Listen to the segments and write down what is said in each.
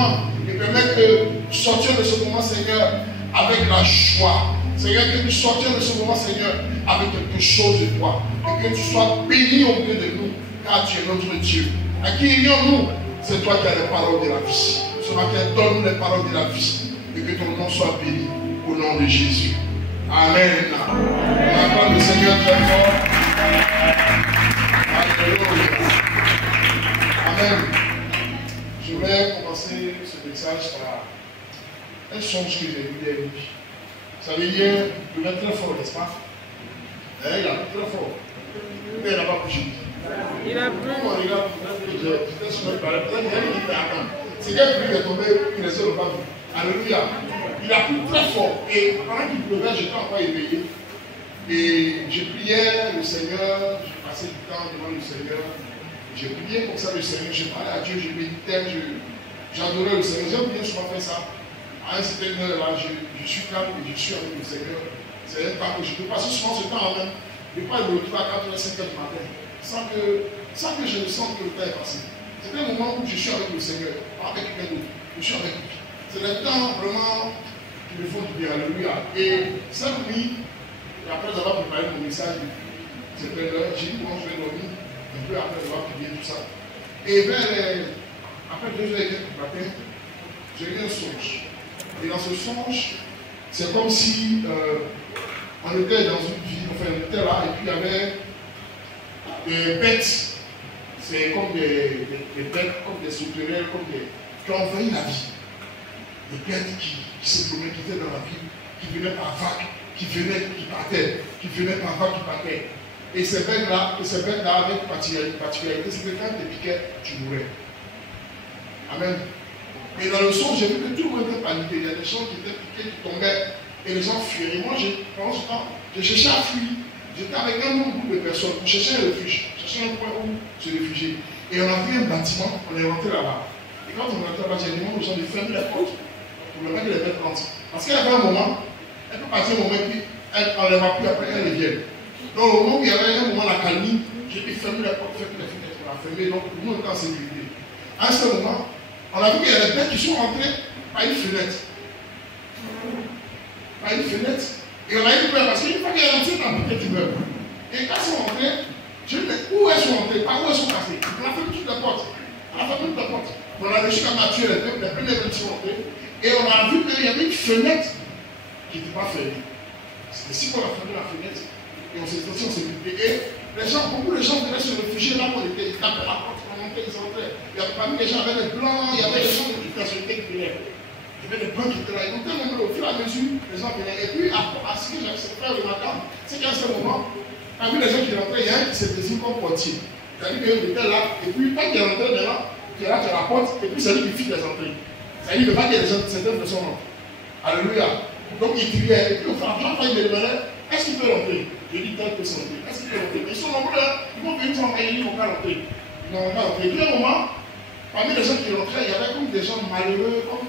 moment et permettre de sortir de ce moment, Seigneur, avec la joie. Seigneur, que nous sortions de ce moment, Seigneur, avec quelque chose de toi. Et que tu sois béni au milieu de nous, car tu es notre Dieu. À qui irions-nous? C'est toi qui as les paroles de la vie. Ce matin, donne-nous les paroles de la vie. Et que ton nom soit béni au nom de Jésus. Amen. On acclame le Seigneur très fort. Alléluia. Amen. Je vais commencer ce message par un songe que j'ai lu hier nuit. Vous savez, hier, il devait très fort, n'est-ce pas? Il a plu très fort. Mais il n'a pas plu. Il a plu. J'étais sur le palais. C'est quel pluie est tombé, il est sur le bas. Alléluia. Il a plu très fort. Et pendant qu'il pleuvait, j'étais encore éveillé. Et je priais le Seigneur, j'ai passé du temps devant le Seigneur. J'ai prié comme ça le Seigneur, j'ai parlé à Dieu, je méditais, j'adorais le Seigneur. J'ai bien souvent fait ça. À un certain heure là, je suis calme et je suis avec le Seigneur. C'est un temps que je peux passer souvent ce temps même. Je ne peux pas me retrouver à 4h, 5h du matin sans que je ne sente que le temps est passé. C'est un moment où je suis avec le Seigneur, pas avec quelqu'un d'autre. Je suis avec lui. C'est le temps vraiment qui me font du bien. Alléluia. Et cette nuit, après avoir préparé mon message, c'était l'heure, j'ai dit comment je vais dormir, un peu après avoir prié tout ça. Et après 2h30 du matin, j'ai eu un songe. Et dans ce songe, c'est comme si on était dans une ville, enfin on était là, et puis il y avait des bêtes. C'est comme des bêtes, comme des sauterelles, qui ont envahi la vie. Des bêtes qui se promenaient, qui étaient dans la ville, qui venaient par vagues, qui venaient, qui partaient, qui venaient par vagues, qui partaient. Et ces bêtes-là avaient une particularité, c'est que quand tu piquais, tu mourais. Amen. Et dans le son, j'ai vu que tout le monde était paniqué. Il y a des gens qui étaient piqués, qui tombaient, et les gens fuyaient. Et moi, pendant ce temps, je cherchais à fuir. J'étais avec un bon groupe de personnes. On cherchait un refuge, on cherchait un point où se réfugier. Et on a vu un bâtiment, on est rentré là-bas. Et quand on est rentré là-bas, j'ai demandé aux gens de fermer les portes pour ne pas que les bêtes rentrent. Parce qu'il y avait un moment, elle peut partir un moment, et puis on ne les voit plus, après elle revient. Donc au moment où il y avait un moment la calmie, j'ai dit fermer les portes, fermer les fenêtres, on a fermé, donc nous on était en sécurité. À ce moment, on a vu qu'il y a des bêtes qui sont rentrées par une fenêtre. Par une fenêtre. Et on a eu peur parce qu'une fois qu'elles sont rentrées dans le petit meuble. Et quand elles sont rentrées, je me dis où elles sont rentrées, par où elles sont passées. On a fermé toutes les portes. On a fermé toutes les portes. On a réussi à tuer les premières bêtes qui sont rentrées. Et on a vu qu'il y avait une fenêtre qui n'était pas fermée. C'était si qu'on a fermé la fenêtre. Et on s'est sorti, on s'est occupé. Et beaucoup de gens venaient se réfugier là où on était. Ils tapaient la porte, on montait, ils entraient. Parmi les gens, il y avait des blancs, il y avait des gens de toute nationalité qui venaient. Il y avait des blancs qui étaient là. Ils montaient même au fur et à mesure, les gens venaient. Et puis, à ce que j'avais fait le matin, c'est qu'à ce moment, parmi les gens qui rentraient, il y a un qui s'est désigné comme portier. C'est-à-dire qu'il était là, et puis quand il est rentré dedans, il est là, tu la porte, et puis c'est lui qui fit les entrées. C'est-à-dire qu'il ne veut pas qu'il y ait certaines personnes rentrent. Alléluia. Donc il criait, et puis au fur et à mesure, il me demandait, est-ce qu'il peut rentrer? Je dis, tel peut rentrer. Est-ce qu'il peut rentrer? Mais ils sont nombreux, ils vont venir s'envoyer, ils vont pas rentrer. Ils vont pas rentrer. Et puis à un moment, parmi les gens qui rentraient, il y avait comme des gens malheureux, comme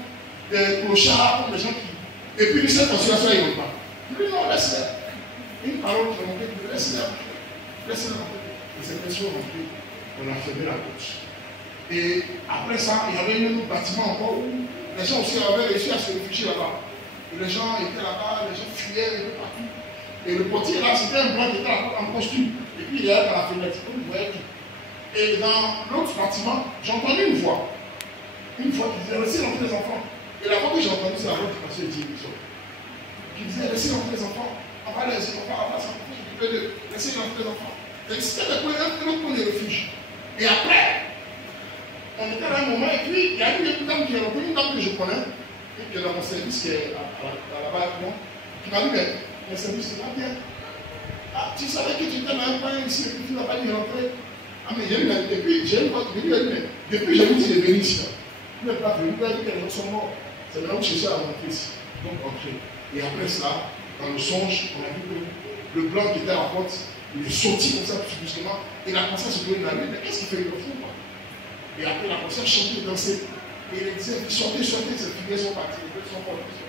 des clochards, comme des gens qui. Et puis cette situation, ils ne rentrent pas. Je dis, non, laisse-les. Une parole qui est montée, laisse-les. Laisse-les rentrer. Et ces personnes rentrées, on a fermé la porte. Et après ça, il y avait un autre bâtiment encore où les gens aussi avaient réussi à se réfugier là-bas. Les gens étaient là-bas, les gens fuyaient un peu partout. Et le portier là, c'était un blanc qui était en costume. Et puis il est dans la fenêtre, vous voyez tout. Et dans l'autre bâtiment, j'ai entendu une voix. Une voix qui disait, laissez rentrer les enfants. Et la voix que j'ai entendue, c'est la voix du pasteur Dieu. Qui disait, laissez rentrer les enfants. On va laisser les enfants, on va s'occuper d'eux. Laissez rentrer les enfants. Et c'était un autre point de refuge. Et après, on était à un moment, et puis il y a une dame qui est rentrée, une dame que je connais, qui est dans mon service, qui est là-bas avec moi, qui m'a dit, mais le service, c'est pas bien. Ah, tu savais que tu étais dans un coin ici, et puis tu n'as pas dit rentrer. Ah, mais j'ai eu une depuis, j'ai eu une depuis, j'ai dit, il est venu ici. Il n'est pas venu, il a dit que les gens sont morts. C'est maintenant que je cherchais à rentrer ici. Donc, rentrer. Et après cela, dans le songe, on a vu que le blanc qui était à la porte, il est sorti comme ça, brusquement, et il a commencé à se donner la nuit. Mais qu'est-ce qu'il fait? Il le fout, quoi. Et après, il a commencé à chanter, danser. Et il disait, sortez, sortez, ces filles sont parties, les filles sont parties.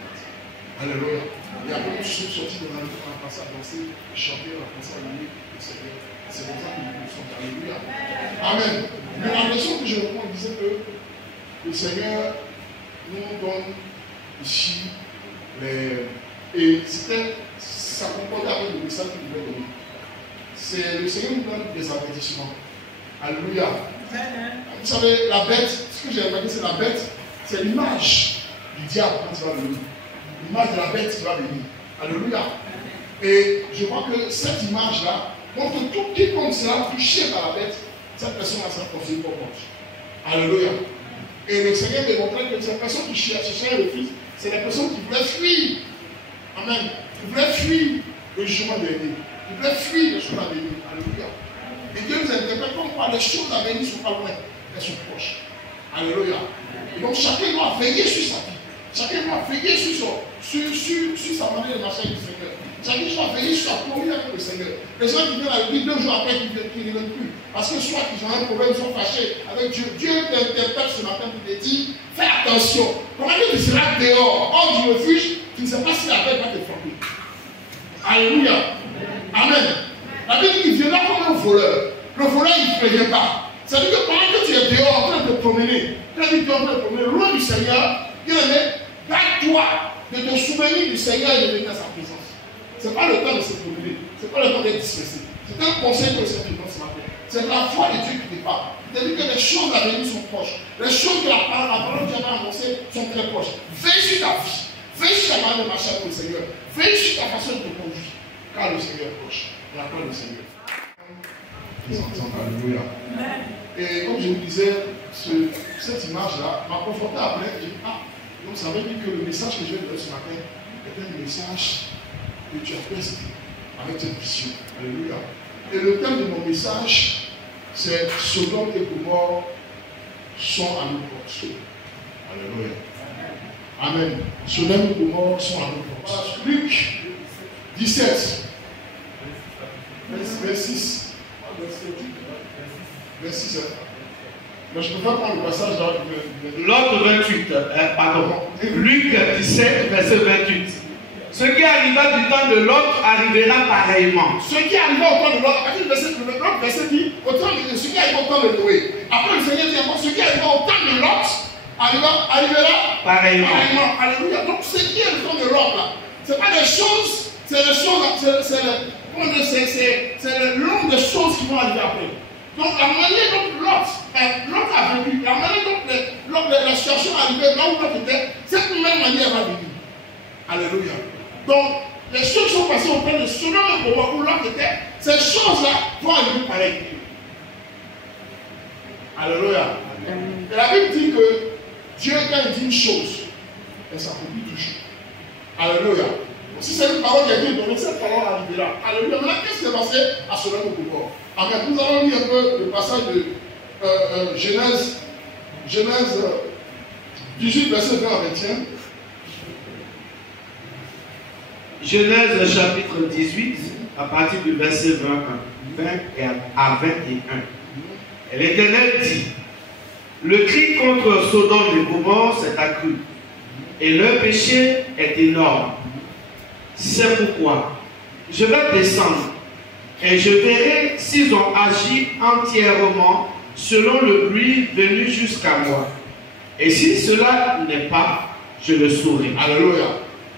Alléluia. Et après, nous sommes sortis de la nuit, on a commencé à danser, à chanter, on a commencé à louer le Seigneur. C'est comme ça que nous sommes. Alléluia. Amen. Mais la leçon que je reprends disait que le Seigneur nous donne ici et ça concorde avec le message qu'il voulait donner. C'est le Seigneur nous donne des avertissements. Alléluia. Vous savez, la bête, ce que j'ai remarqué, c'est la bête, c'est l'image du diable quand il va venir. L'image de la bête qui va venir. Alléluia. Et je vois que cette image-là montre tout quiconque sera touché par la bête, cette personne-là sera considérée comme morte. Alléluia. Et le Seigneur démontrait que ces personnes qui cherchaient le Fils, c'est les personnes qui voulaient fuir. Amen. Qui voulaient fuir le jugement de l'ennemi. Qui voulaient fuir le jugement de l'ennemi. Alléluia. Et Dieu nous interprète comme quoi les choses à venir ne sont pas loin, elles sont proches. Alléluia. Et donc chacun doit veiller sur sa vie. Chacun doit veiller sur sa manière de marcher avec le Seigneur. Chacun doit veiller sur sa communion avec le Seigneur. Les gens qui viennent à l'église 2 jours après, qui ne viennent plus. Parce que soit qu'ils ont un problème, ils sont fâchés avec Dieu. Dieu t'interpelle ce matin pour te dire, fais attention. Comment tu seras dehors, hors du refuge, tu ne sais pas si la bête va te frapper. Alléluia. Amen. La Bible dit qu'il viendra comme un voleur. Le voleur, il ne prévient pas. Ça veut dire que pendant que tu es dehors en train de te promener, quand tu es en train de te promener, loin du Seigneur, garde-toi de te souvenir du Seigneur et de venir à sa présence. Ce n'est pas le temps de se promener. Ce n'est pas le temps d'être dispersé. C'est un conseil que le Seigneur te donne ce matin. C'est la foi de Dieu qui te parle. C'est-à-dire que les choses à venir sont proches. Les choses que la parole que Dieu a annoncées sont très proches. Veille sur ta vie. Veille sur ta manière de marcher avec le Seigneur. Veille sur ta façon de te conduire. Car le Seigneur est proche. La parole du Seigneur. Alléluia. Et comme je vous disais, cette image-là m'a conforté après. J'ai dit, donc ça veut dire que le message que je vais donner ce matin est un message que tu as percé avec cette vision. Alléluia. Et le thème de mon message, c'est Sodome et Gomorrhe sont à nos portes. Alléluia. Amen. Sodome et Gomorrhe sont à nos portes. Luc 17, 26. 26. Mais je ne peux pas prendre le passage là. L'autre 28, pardon. Luc 17, verset 28. Ce qui arriva du temps de l'autre arrivera pareillement. Ce qui arriva au temps de l'autre, l'autre verset dit, ce qui arriva au temps de Noé. Après le Seigneur dit encore, ce qui arriva au temps de l'autre arrivera pareillement. Alléluia. Donc ce qui est le temps de l'autre là, ce n'est pas des choses, c'est les choses, c'est le long des choses qui vont arriver après. Donc la manière dont l'autre a vécu, la manière dont la situation est arrivée là où l'autre était, cette même manière va venir. Alléluia. Donc les choses qui sont passées au temps de Sodome et Gomorrhe où l'autre était, ces choses-là vont arriver pareil. Alléluia. Et la Bible dit que Dieu, quand il dit une chose, elle s'accomplit toujours. Alléluia. Si c'est une parole qui a été donnée, cette parole arrivera. Alléluia. Maintenant, qu'est-ce qui s'est passé à Sodome et Gomorrhe? Amen. Nous allons lire un peu le passage de Genèse 18, verset 20 à 21. Genèse chapitre 18, à partir du verset 20 à 21. Et l'Éternel dit, le cri contre Sodome et Gomorrhe s'est accru, et leur péché est énorme. C'est pourquoi je vais descendre et je verrai s'ils ont agi entièrement selon le bruit venu jusqu'à moi. Et si cela n'est pas, je le saurai. Alléluia.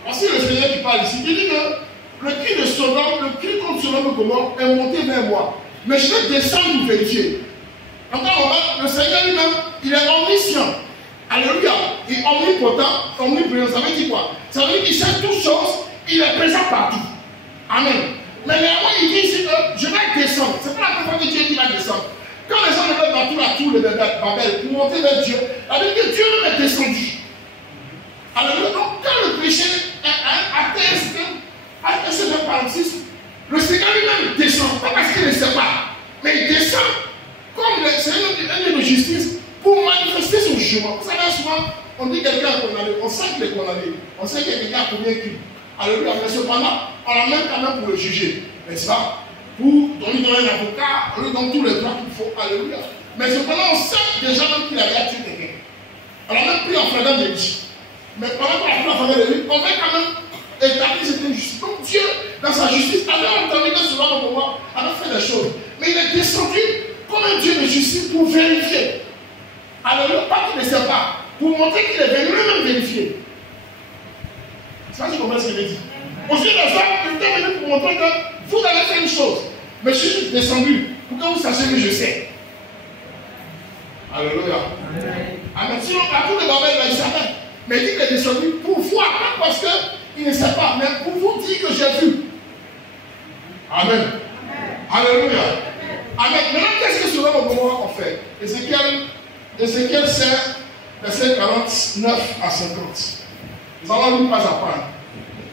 Voici le Seigneur qui parle ici. Il dit que le cri de Sodome, le cri contre Sodome et Gomorrhe est monté vers moi. Mais je vais descendre pour vérifier. En tant que le Seigneur lui-même, il est omniscient. Alléluia. Il est omnipotent, omniprésent. Ça veut dire quoi? Ça veut dire qu'il sait toutes choses. Il est présent partout. Amen. Mais néanmoins, il dit ici que je vais descendre. C'est pas la première fois que Dieu dit qu'il va descendre. Quand les gens veulent battre la tour de Babel pour monter vers Dieu, ça veut dire que Dieu même est descendu. Alors, donc, quand le péché atteint un certain paroxysme, le Seigneur lui-même descend. Pas parce qu'il ne sait pas, mais il descend comme le Seigneur un lieu de justice pour manifester son jugement. Vous savez, souvent, on dit quelqu'un est condamné, on sait qu'il est condamné, on sait que quelqu'un a commis un crime. Alléluia. Mais cependant, on l'amène quand même pour le juger, n'est-ce pas? Pour donner un avocat, on lui donne tous les droits qu'il faut. Alléluia. Mais cependant, on sait déjà même qu'il avait tué quelqu'un. On l'a même pris en flagrant délit. Mais pendant qu'on a pris en flagrant délit, on va quand même établir cette injustice. Donc Dieu, dans sa justice, avait entendu que cela au moment, avait fait des choses. Mais il est descendu comme un Dieu de justice pour vérifier. Alléluia. Pas qu'il ne sait pas. pour montrer qu'il est venu lui-même vérifier. Ça, tu comprends ce qu'il dit. Aussi, les hommes, il était venu pour montrer que vous avez fait une chose, mais je suis descendu pour que vous sachiez que je sais. Alléluia. Amen. Sinon, la tour de Babel, il savait. Mais il dit qu'il est descendu pour voir, pas parce qu'il ne sait pas, mais pour vous dire que j'ai vu. Amen. Alléluia. Amen. Maintenant, qu'est-ce que cela va pouvoir en faire? Ézéchiel 16, verset 49 à 50. Nous allons lire pas à pas.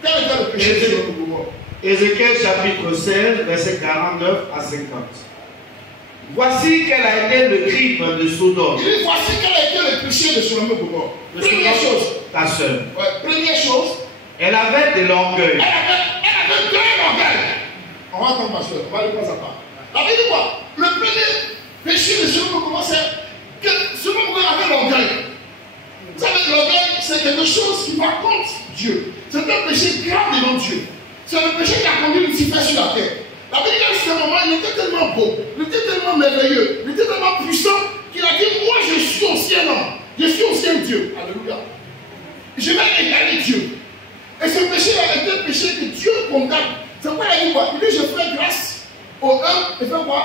Quel était le péché de Sodome et Gomorrhe? Ézéchiel chapitre 16, verset 49 à 50. Voici quel a été le crime de Sodome. Il dit, voici quel a été le péché de Sodome et Gomorrhe. Première chose. Ta soeur. Ouais, première chose. Elle avait de l'orgueil. Elle avait de l'orgueil. On va attendre ma soeur. On va aller pas à pas. La Bible dit quoi? Le premier péché de Sodome et Gomorrhe, c'est que Sodome et Gomorrhe avait l'orgueil. Vous savez, l'orgueil, c'est quelque chose qui va contre Dieu. C'est un péché grave devant Dieu. C'est le péché qui a conduit Lucifer sur la terre. La Bible dit qu'à ce moment, il était tellement beau, il était tellement merveilleux, il était tellement puissant qu'il a dit, moi je suis aussi un homme, je suis aussi un Dieu. Alléluia. Je vais égaler Dieu. Et ce péché-là est un péché que Dieu condamne. C'est pourquoi il a dit quoi? Il dit, je fais grâce aux hommes et fais quoi?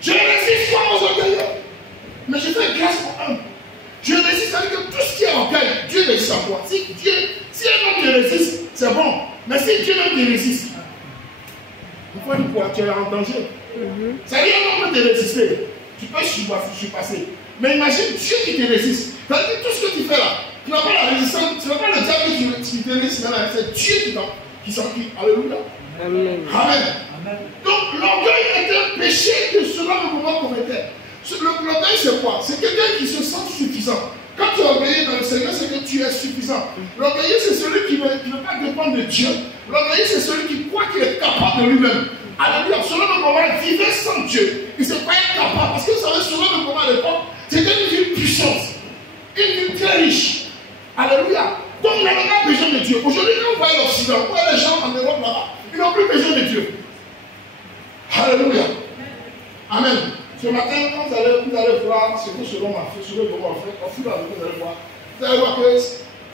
Je résiste pas aux orgueilleux, mais je fais grâce aux hommes. Je résiste, ça veut dire que tout ce qui est orgueil, Dieu résiste à toi. Si un homme te résiste, c'est bon. Mais si Dieu même te résiste, il faut dire quoi? Tu es en danger. Ça veut dire qu'un homme peut te résister. Tu peux surpasser. Mais imagine Dieu qui te résiste. Ça veut dire tout ce que tu fais là, tu n'as pas la résistance, ce n'est pas le diable qui te résiste, c'est Dieu qui s'en occupe. Alléluia. Amen. Amen. Donc l'orgueil est un péché que cela ne peut pas commettre. L'orgueil, c'est quoi? C'est quelqu'un qui se sent suffisant. Quand tu es orgueilleux dans le Seigneur, c'est que tu es suffisant. L'orgueilleux, c'est celui qui ne veut pas dépendre de Dieu. L'orgueilleux, c'est celui qui croit qu'il est capable de lui-même. Alléluia. Selon le moment, vivait sans Dieu. Il ne s'est pas capable. Parce que vous savez, selon le moment à l'époque, c'était une vie puissante. Une vie très riche. Alléluia. Donc, il n'avait pas besoin de Dieu. Aujourd'hui, quand vous voyez l'Occident, vous voyez les gens en Europe là-bas, ils n'ont plus besoin de Dieu. Alléluia. Amen. Ce matin, quand vous allez voir ce que selon ma fait, selon comment on fait, au fur et à mesure, vous allez voir que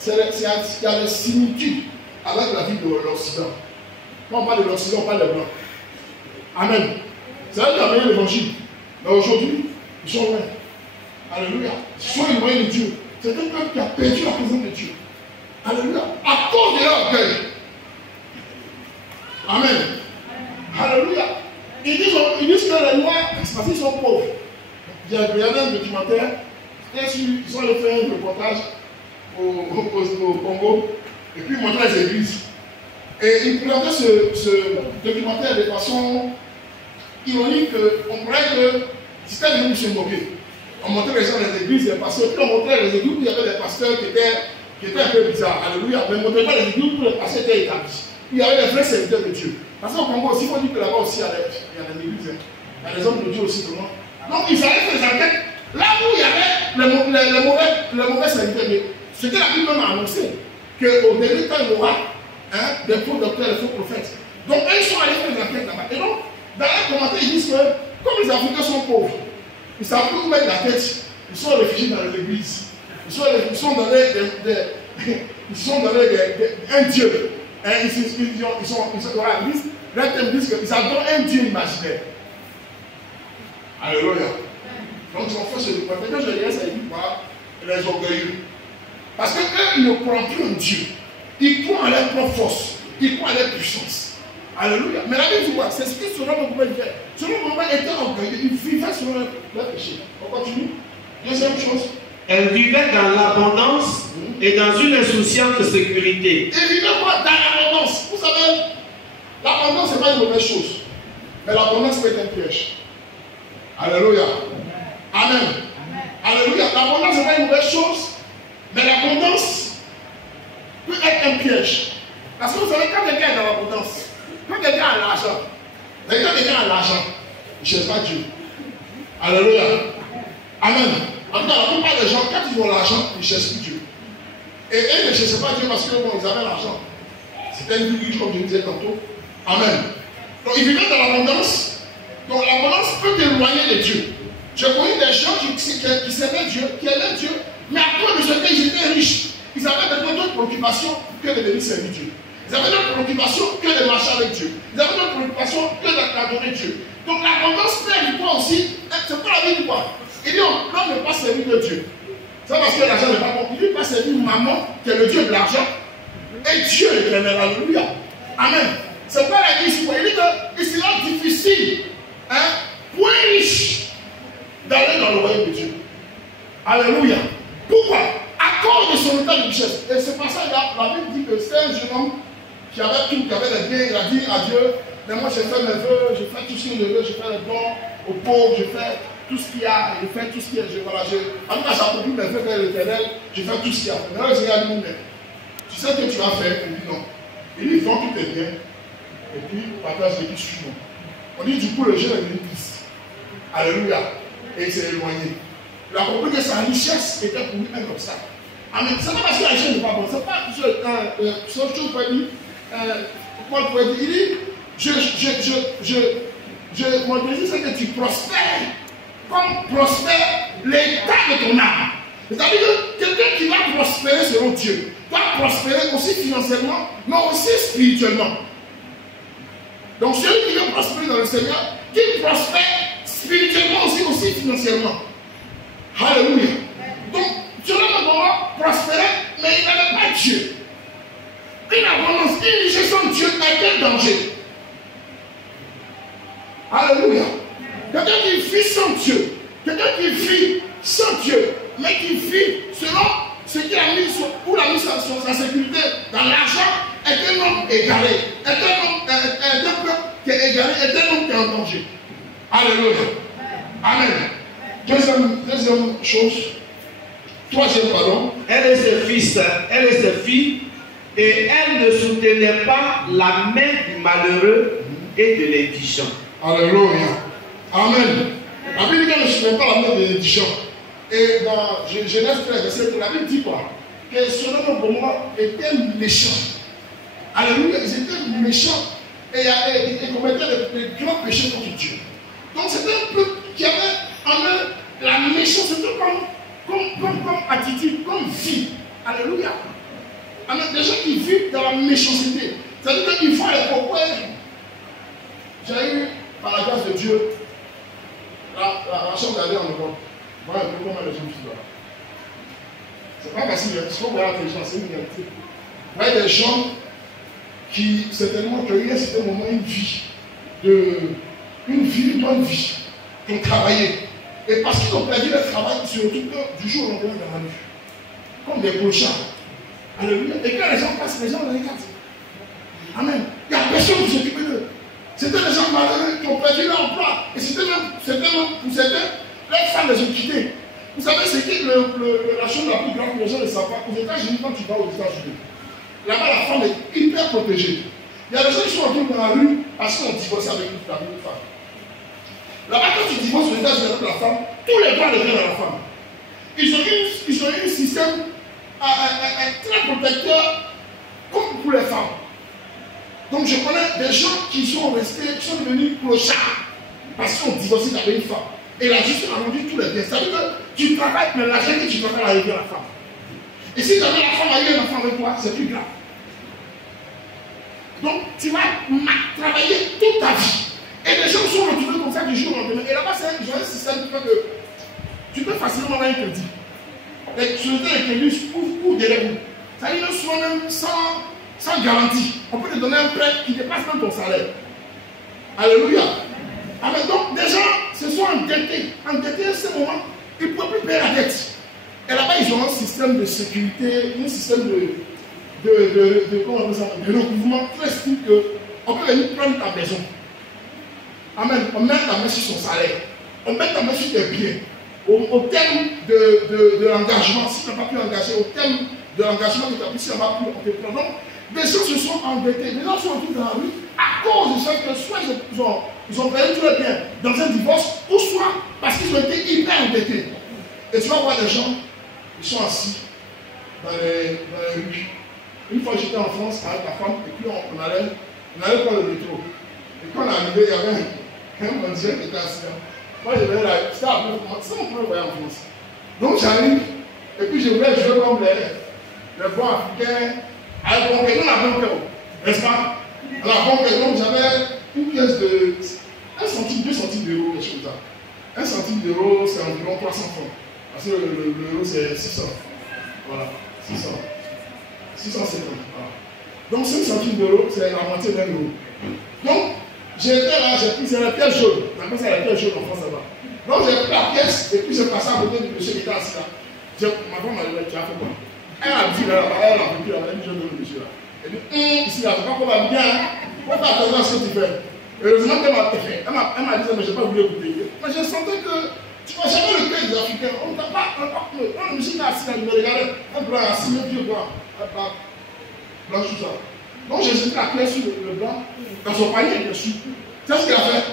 il y a des similitudes avec la vie de l'Occident. Quand on parle de l'Occident, on parle des Blancs. Amen. C'est vrai qu'il y a l'évangile. Mais aujourd'hui, ils sont loin. Alléluia. Ils sont éloignés de Dieu. C'est un peuple qui a perdu la présence de Dieu. Alléluia. À cause de leur orgueil. Amen. Alléluia. Ils disent que les Noirs, c'est parce qu'ils sont pauvres. J'ai regardé un documentaire, ils sont allés faire un reportage au Congo, et puis ils montraient les églises. Et ils présentaient ce documentaire de façon ironique, on croyait que c'était venu se moquer. On montrait les gens dans les églises, les pasteurs, puis on montrait les églises où il y avait des pasteurs qui étaient un peu bizarres. Alléluia. Mais on ne montrait pas les églises où les pasteurs étaient établis. Il y avait des vrais serviteurs de Dieu. Parce qu'au Congo aussi, il faut dire que là-bas aussi, il y a des églises. Il y a des hommes de Dieu aussi. Donc, ils allaient faire des enquêtes. Là où il y avait les mauvais serviteurs, c'était la Bible même a annoncé qu'au dernier temps, il y aura des faux docteurs, des faux prophètes. Donc, eux, ils sont allés faire des enquêtes là-bas. Et donc, dans les commentaires, ils disent que, comme les Africains sont pauvres, ils ne savent plus où mettre la tête. Ils sont réfugiés dans les églises. Ils sont dans un Dieu. Ils disent adorent un Dieu imaginaire. Alléluia. Donc ils ont fait ce document. Quand je dirais ça, ils disent quoi? Les orgueilleux. Parce qu'eux, ils ne croient plus en Dieu. Ils croient en leur propre force. Ils croient en leur puissance. Alléluia. Mais la Bible dit quoi? C'est ce que Sodome et Gomorrhe fait. Sodome et Gomorrhe était orgueilleux. Ils vivaient sur leur péché. On continue. Deuxième chose. Elle vivait dans l'abondance et dans une insouciante sécurité. Et vivait quoi? Dans l'abondance. Vous savez, l'abondance, ce n'est pas une mauvaise chose. Mais l'abondance peut être un piège. Alléluia. Amen. Alléluia. L'abondance, ce n'est pas une mauvaise chose. Mais l'abondance peut être un piège. Parce que vous savez, quand quelqu'un est dans l'abondance, quand quelqu'un a l'argent, il ne cherche pas Dieu. Alléluia. Amen. En tout cas, la plupart des gens, quand ils ont l'argent, ils ne cherchent plus Dieu. Et eux ne cherchaient pas Dieu parce qu'ils avaient l'argent. C'était une vie riche, comme je disais tantôt. Amen. Donc, ils vivaient dans l'abondance. Donc, l'abondance peut t'éloigner de Dieu. J'ai connu des gens qui s'aimaient Dieu, qui aimaient Dieu, mais à cause de ce qu'ils étaient riches, ils avaient d'autres préoccupations que de venir servir Dieu. Ils avaient d'autres préoccupations que de marcher avec Dieu. Ils avaient d'autres préoccupations que d'adorer Dieu. Donc la tendance perd du poids aussi, c'est pas la vie du poids. Il dit, l'homme n'est pas servi de Dieu. C'est parce que l'argent n'est pas bon. Il n'est pas servi maman, qui est le Dieu de l'argent, et Dieu l'éternel. Alléluia. Amen. C'est pas la vie ici. Il dit que c'est là difficile, pour un riche, d'aller dans le royaume de Dieu. Alléluia. Pourquoi? À cause de son état de richesse. Et c'est pour ça que la Bible dit que c'est un jeune homme qui avait tout, qui avait les biens. Il a dit à Dieu, mais moi j'ai fait mes vœux, j'ai fait tout ce que je veux, j'ai fait les dons aux pauvres, j'ai fait tout ce qu'il y a, j'ai fait tout ce qu'il y a. En tout cas, j'ai accompli mes vœux vers l'éternel, j'ai fait tout ce qu'il y a. Maintenant, j'ai dit, mais tu sais ce que tu vas faire? Il dit non. Il dit, vends tous tes biens, et puis partage les puis suis-moi. On dit, du coup, le jeune est devenu triste. Alléluia. Et il s'est éloigné. Il a compris que sa richesse était pour lui un obstacle. Amen. C'est pas parce que la richesse n'est pas bonne. C'est pas ce que je peux dire. Paul pourrait dire, il dit, mon désir c'est que tu prospères comme prospère l'état de ton âme. C'est-à-dire que quelqu'un qui va prospérer selon Dieu doit prospérer aussi financièrement, mais aussi spirituellement. Donc celui qui veut prospérer dans le Seigneur, qu'il prospère spirituellement aussi financièrement. Alléluia. Donc, cela va prospérer, mais il n'avait pas Dieu. Une abondance, une richesse sans Dieu est un danger. Alléluia. Quelqu'un qui vit sans Dieu, quelqu'un qui vit sans Dieu, mais qui vit selon ce qu'il a mis pour la mise sur sa sécurité dans l'argent, est un homme égaré, est un peuple qui est égaré, est un homme qui est en danger. Alléluia. Amen. Deuxième chose, troisième pardon. Elle et ses fils, elle et ses filles, et elle ne soutenait pas la main du malheureux et de l'indigent. Alléluia. Amen. La Bible dit qu'elle ne soutenait pas la main de l'indigent. Et dans Genèse 13, verset 2, la Bible dit quoi? Que Sodome et Gomorrhe étaient méchants. Alléluia. Ils étaient méchants et commettaient de grands péchés contre Dieu. Donc c'était un peuple qui avait en eux la méchanceté comme attitude, comme vie. Alléluia. Amen. Des gens qui vivent dans la méchanceté. C'est-à-dire qu'il faut aller pourquoi j'ai eu, par la grâce de Dieu, la chance d'aller en Europe. Voilà un peu comment les gens vivent là. C'est pas facile, il faut voir les gens, c'est une réalité. Vous voyez des gens qui, certainement, cueillent à certains moments une bonne vie, qui ont travaillé. Et parce qu'ils ont perdu leur travail, ils se retrouvent du jour au lendemain dans la rue. Comme des clochards. Alléluia. Et quand les gens passent, les gens les regardent. Amen. Il n'y a personne qui s'occupe d'eux. C'était des gens malheureux qui ont perdu leur emploi. Et c'était même, pour certains, leurs femmes les ont quittés. Vous savez, c'est la chose la plus grave que les gens ne savent pas. Aux États-Unis, quand tu vas aux États-Unis, là-bas, la femme est hyper protégée. Il y a des gens qui sont entrés dans la rue parce qu'ils ont divorcé avec une femme. Là-bas, quand tu divorces aux États-Unis avec la femme, tous les droits reviennent à la femme. Ils ont eu un système très protecteur comme pour les femmes. Donc je connais des gens qui sont restés, qui sont devenus clochards parce qu'ils ont divorcé avec une femme. Et la justice a rendu tous les biens. Ça veut dire que tu travailles, mais l'argent que tu travailles arrive à la femme. Et si jamais la femme a eu un enfant avec toi, c'est plus grave. Donc tu vas travailler toute ta vie. Et les gens sont retrouvés comme ça du jour au lendemain. Et là-bas, c'est un système qui fait que tu peux facilement avoir un crédit. Les sociétés de crédit pour derrière vous. Ça veut dire souvent même sans garantie. On peut te donner un prêt qui dépasse même ton salaire. Alléluia. Alors donc, des gens se sont endettés. Endettés à ce moment, ils ne pouvaient plus payer la dette. Et là-bas, ils ont un système de sécurité, un système de recouvrement très strict qu'on peut venir prendre ta maison. Amen. On met ta main sur son salaire. On met ta main sur tes biens. Au terme de l'engagement, si tu n'as pas pu engager, au terme de l'engagement que tu as pris, si tu n'as pas pu, on te prend. Donc, des gens se sont endettés. Les gens sont retrouvés dans la rue à cause de ça que soit ils ont perdu tous les biens dans un divorce, ou soit parce qu'ils ont été hyper endettés. Et tu vas voir des gens, ils sont assis dans les rues. Une fois j'étais en France avec ma femme, et puis on allait prendre le métro. Et quand on est arrivé, il y avait un mendiant qui était assis. Moi, je venais là, c'était mon premier voyage en France. Donc, j'arrive, et puis je voulais jouer comme les bons africains, à la banque, non la banque, n'est-ce pas? À la banque, donc j'avais une pièce de 1 centime, 2 centimes d'euros, quelque chose comme ça. 1 centime d'euro, c'est environ 300 francs. Parce que l'euro, c'est 600. Voilà, 600. 650. Voilà. Donc 5 centimes d'euros, c'est la moitié d'un euro. Donc, j'étais là, j'ai pris, c'est la pièce jaune. On appelle ça la pièce jaune en France là-bas. Donc j'ai pris la pièce, et puis j'ai passé à côté du monsieur qui était assis là. Ma femme m'a dit, tu as fait quoi? Elle a dit là-bas, elle a vécu là-bas, elle dit, je donne le monsieur là. Elle dit, ici là, tu ne pas qu'on va bien, on va attendre à ce que tu fais. Heureusement qu'elle m'a fait. Elle m'a dit ça, mais je n'ai pas voulu écouter. Mais je sentais que tu vois jamais le cœur des Africains. On ne t'a pas. Quand le monsieur est assis là, il me regardait, un blanc assis, un vieux blanc, blanc tout ça. Donc j'ai jeté la clé sur le blanc, dans son panier, bien sûr. Tu sais ce qu'il a fait?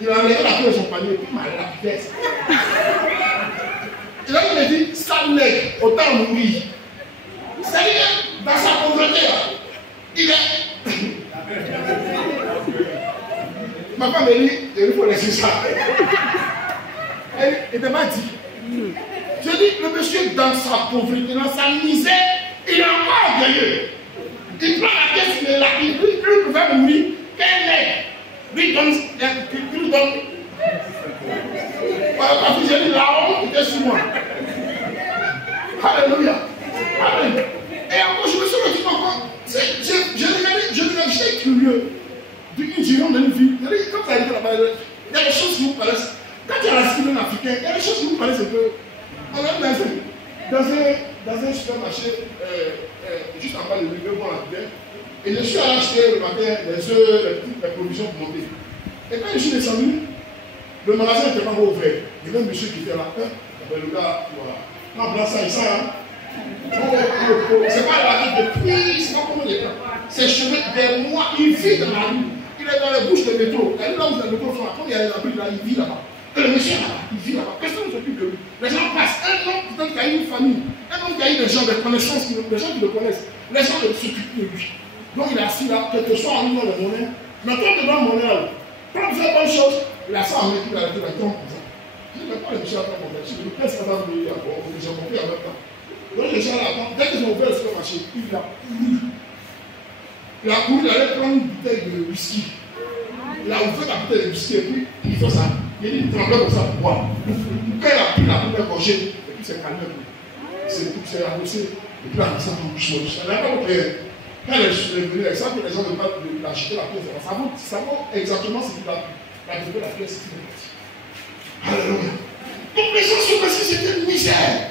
Il a enlevé la clé de son panier, et puis il m'a lapidé. Et là, il m'a dit, sale nègre, autant mourir. C'est-à-dire, dans sa pauvreté, il est. Ma femme m'a dit, il faut laisser ça. Elle ne m'a dit. Je dis, le monsieur, dans sa pauvreté, dans sa misère, il est encore orgueilleux. Il prend la caisse, il est là, il peut mourir. Quel nègre lui donne. Parce que j'ai dit, la honte était sur moi. Alléluia. Amen. Et encore, je me suis retrouvé encore. Je regardais, j'étais curieux d'une gérante d'une vie. Quand tu arrives là-bas, il y a des choses qui vous paraissent. Quand tu es à la cité d'un Africain, il y a des choses qui vous paraissent un peu. On est dans un supermarché, juste en bas de l'île, bon, et je suis allé acheter le matin les œufs, les provisions pour monter. Et quand je suis descendu, le magasin n'était pas ouvert. Il y avait un monsieur qui était là. Le gars, voilà. Non, blanc, ça, c'est pas la vie depuis, c'est pas comment il est là. Ses cheveux, des mois, il vit dans la rue. Il est dans les bouches de métro. Et là où les métros sont là, comme il y a les abris là, il vit là-bas. Et le monsieur là-bas, il vit là-bas. Personne ne s'occupe de lui. Les gens passent. Un homme, peut-être qu'il y a une famille. Un homme qui a eu des gens de connaissances, des gens qui le connaissent. Les gens ne s'occupent de lui. Donc il est assis là, quel que soit en ligne de monnaie. Mais quand tu donnes monnaie là, quand tu fais bonne chose, il a ça en main, il a dit, il tombe comme ça. Je ne sais pas le monsieur à mon je ne peux pas vous dire, j'ai compris en même temps. Donc les gens là, dès qu'ils ont ouvert le supermarché, il a couru. Il a couru, il allait prendre une bouteille de whisky. Il a ouvert la bouteille de whisky et puis il fait ça. Il tremblait comme ça pour boire. Quand il a pris la première gorgée, et puis c'est calmé. C'est avancé. Et puis il a mis ça dans le bouche. Il n'a pas compris. Quand il est venu avec ça, que les gens ne veulent pas acheter la pièce, ça vaut exactement ce qu'il a trouvé la pièce. Alléluia. Donc les gens sont passés, c'était une misère.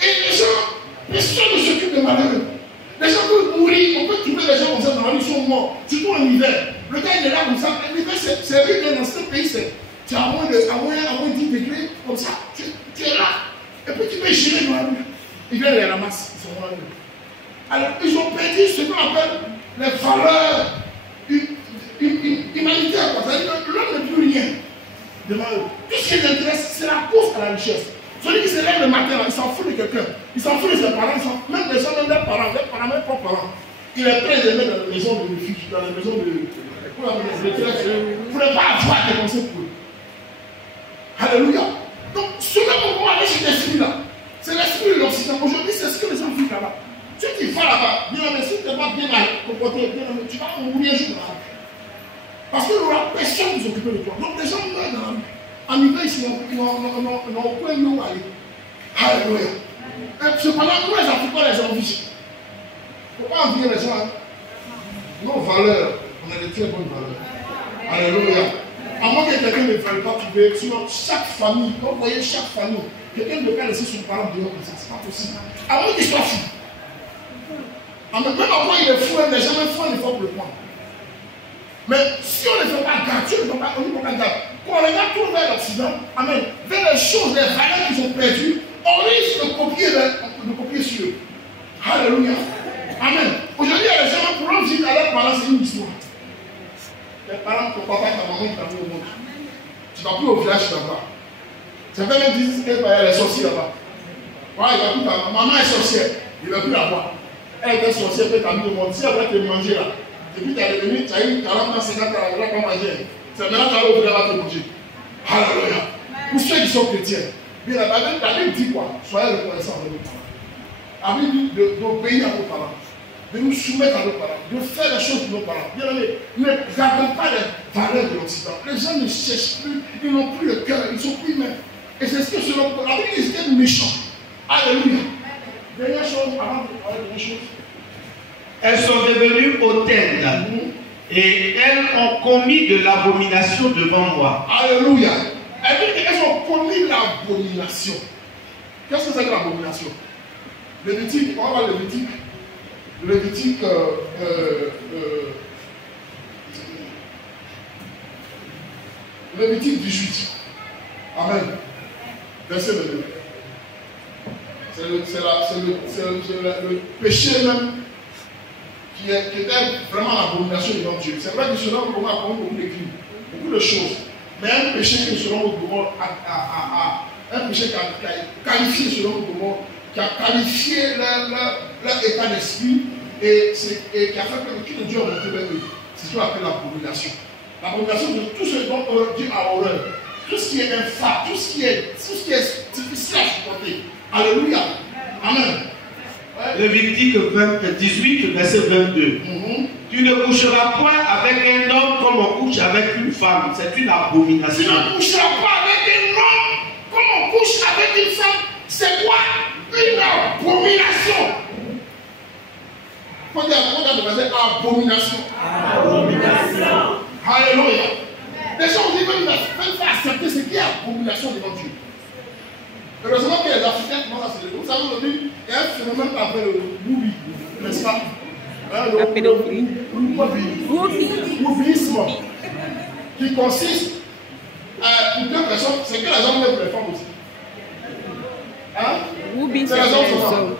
Et les gens, personne ne s'occupe de malheureux. Les gens peuvent mourir, on peut trouver les gens comme ça dans la rue, ils sont morts, surtout en hiver. Le gars il est là comme ça, l'hiver c'est vrai dans ce pays, c'est à moins de 10 degrés, comme ça, tu es là. Et puis tu peux gérer dans la rue. Ils viennent les ramasser, ils sont dans la rue. Alors ils ont perdu ce qu'on appelle les valeurs humanitaires. C'est-à-dire que l'homme n'est plus rien devant eux. Tout ce qui les intéresse, c'est la course à la richesse. Celui qui se lève le matin, là, il s'en fout de quelqu'un. Il s'en fout de ses parents, même les gens, même leurs parents, même propres parents. Il est prêt à les mettre dans les maisons de refuge, dans les maisons de retraite. Vous ne pouvez pas avoir des conseils pour eux. Alléluia. Donc, ce que vous avez cet esprit-là, c'est l'esprit de l'Occident. Aujourd'hui, c'est ce que les gens vivent là-bas. Ceux qui font là-bas, bien mais si tu n'es pas bien comporté, tu vas mourir un jour là-bas. Parce qu'il n'y aura personne qui s'occupe de toi. Donc, les gens meurent dans la rue. En hiver, ici, ils n'ont aucun lieu où aller. Alléluia. Cependant, nous, les Africains, les envie. Il ne faut pas envier les gens. Nos valeurs, on a de très bonnes valeurs. Alléluia. À moins que quelqu'un ne veuille pas trouver, sinon, chaque famille, quand vous voyez chaque famille, quelqu'un ne peut pas laisser son parent dehors comme ça, ce n'est pas possible. À moins qu'il soit fou. Même quand il est fou, les gens même font un effort pour le prendre. Mais si on ne fait pas garde, on ne peut pas garde. Quand on regarde tout vers l'Occident, amen, vers les choses, les valeurs qu'ils ont perdues, on risque de copier sur eux. Alléluia. Amen. Aujourd'hui, il y a des gens pour leur dire à leurs parents, c'est une histoire. Les parents, ton papa, ta maman qui t'a mis au monde. Tu ne vas plus au village là-bas. Ça fait même 10 qu'il y a les sorciers là-bas. Voilà, il va plus ta maman est sorcière, il ne va plus la voir. Elle était sorcière, elle t'a mis au monde. Si elle va te manger là, et puis tu es revenu, tu as eu 40 ans, 50 ans, elle ne va pas manger. C'est maintenant que tu vas au village, elle va te manger. Alléluia. Pour ceux qui sont chrétiens, la Bible dit quoi? Soyez reconnaissants à nos parents. La Bible dit d'obéir à nos parents, de nous soumettre à nos parents, de faire les choses pour nos parents. Bien aimé, ne gardons pas les valeurs de l'Occident. Les gens ne cherchent plus, ils n'ont plus le cœur, ils sont plus humains. Et c'est ce que selon la Bible, ils étaient méchants. Alléluia. Dernière chose, avant de parler de dernière chose. Elles sont devenues hautaines et elles ont commis de l'abomination devant moi. Alléluia. Elles ont commis l'abomination. Qu'est-ce que c'est que l'abomination? Lévitique, on va voir Lévitique. Lévitique Lévitique 18. Amen. Verset 22. C'est le péché même qui était vraiment l'abomination devant Dieu. C'est vrai que selon Gomorrhe a commis beaucoup de crimes, beaucoup de choses. Mais un péché que selon Gomorrhe un péché qui a qualifié selon Gomorrhe, qui a qualifié leur état d'esprit et qui a fait que tout le Dieu a monté vers eux. C'est ce qu'on appelle l'abomination. L'abomination de tout ce dont Dieu a horreur. Tout ce qui est infâme, tout ce qui est difficile à supporter. Alléluia. Amen. Lévitique 18, verset 22. Tu ne coucheras point avec un homme comme on couche avec une femme. C'est une abomination. Tu ne coucheras pas avec un homme comme on couche avec une femme. C'est quoi? Une abomination. Quand il y a le verset abomination. Abomination. Alléluia. Les gens ont dit que même pas accepter ce qui est abomination devant Dieu. Heureusement que les Africains commencent à se lever. Vous savez, aujourd'hui, il y a un phénomène qu'on appelle le woubi, n'est-ce pas? La pédophilie. Woubisme, qui consiste pour deux personnes, c'est que les hommes lèvent les femmes aussi. Hein? Woubi, c'est les hommes.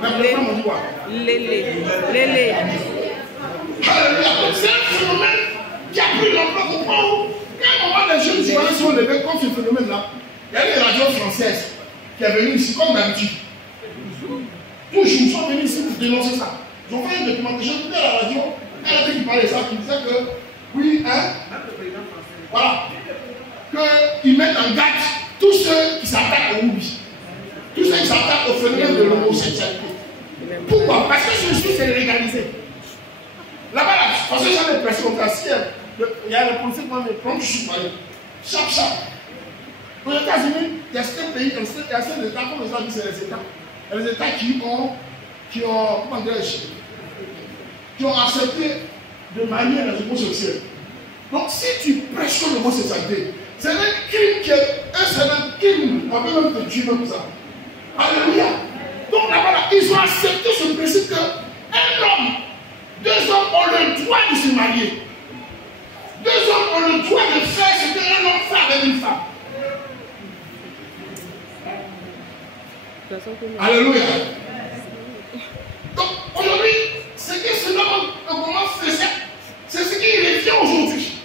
Mais les femmes ont dit quoi? Lélé. Alléluia. C'est un phénomène qui a pris l'ampleur au point où, quand on voit les jeunes journalistes sont levés contre ce phénomène-là, il y a une radio française qui est venue ici comme d'habitude. Toujours, ils sont venus ici pour dénoncer ça. Ils ont fait une documentation, j'écoutais à la radio, elle a dit qu'il parlait de ça, qui disait que, oui, hein, voilà, qu'ils mettent en garde tous ceux qui s'attaquent au Woubi, tous ceux qui s'attaquent au phénomène de l'homosexualité. Pourquoi? Parce que ceci, c'est légalisé. Là-bas, parce que j'ai des pressions faciales, il y a les policiers qui vont me prendre, je suis malade. Chaque. Aux États-Unis, il y a certains pays, il y a certains États, comme les États-Unis, c'est les États. Il y a les États qui ont accepté de manier les homosexuels. Donc, si tu prêches sur l'homosexualité, c'est un crime qui est un crime. On peut même te tuer comme ça. Alléluia. Donc, là-bas, ils ont accepté ce principe qu'un homme, deux hommes ont le droit de se marier. Deux hommes ont le droit de faire ce qu'un homme fait avec une femme. Alléluia. Donc aujourd'hui, ce que ce moment faisait, c'est ce qui revient aujourd'hui.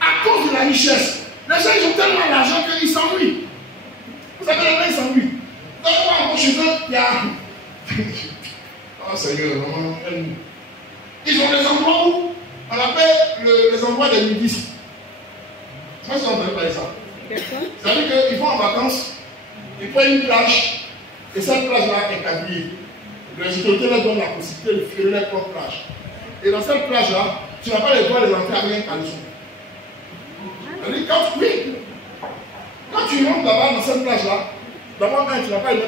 À cause de la richesse. Les gens ils ont tellement d'argent qu'ils s'ennuient. Vous savez, les gens ils s'ennuient. Donc on va chez eux, il y a. Oh Seigneur, vraiment. Ils ont des endroits où on appelle les endroits des nudistes. Je ne sais pas si vous entendez parler de ça. C'est-à-dire qu'ils vont en vacances, ils prennent une plage. Et cette plage-là est quadrillée. Les autorités leur donnent la possibilité de filmer leur propre plage. Et dans cette plage-là, tu n'as pas le droit de rentrer avec un caleçon. Quand tu rentres là-bas dans cette plage-là, d'abord, tu n'as pas le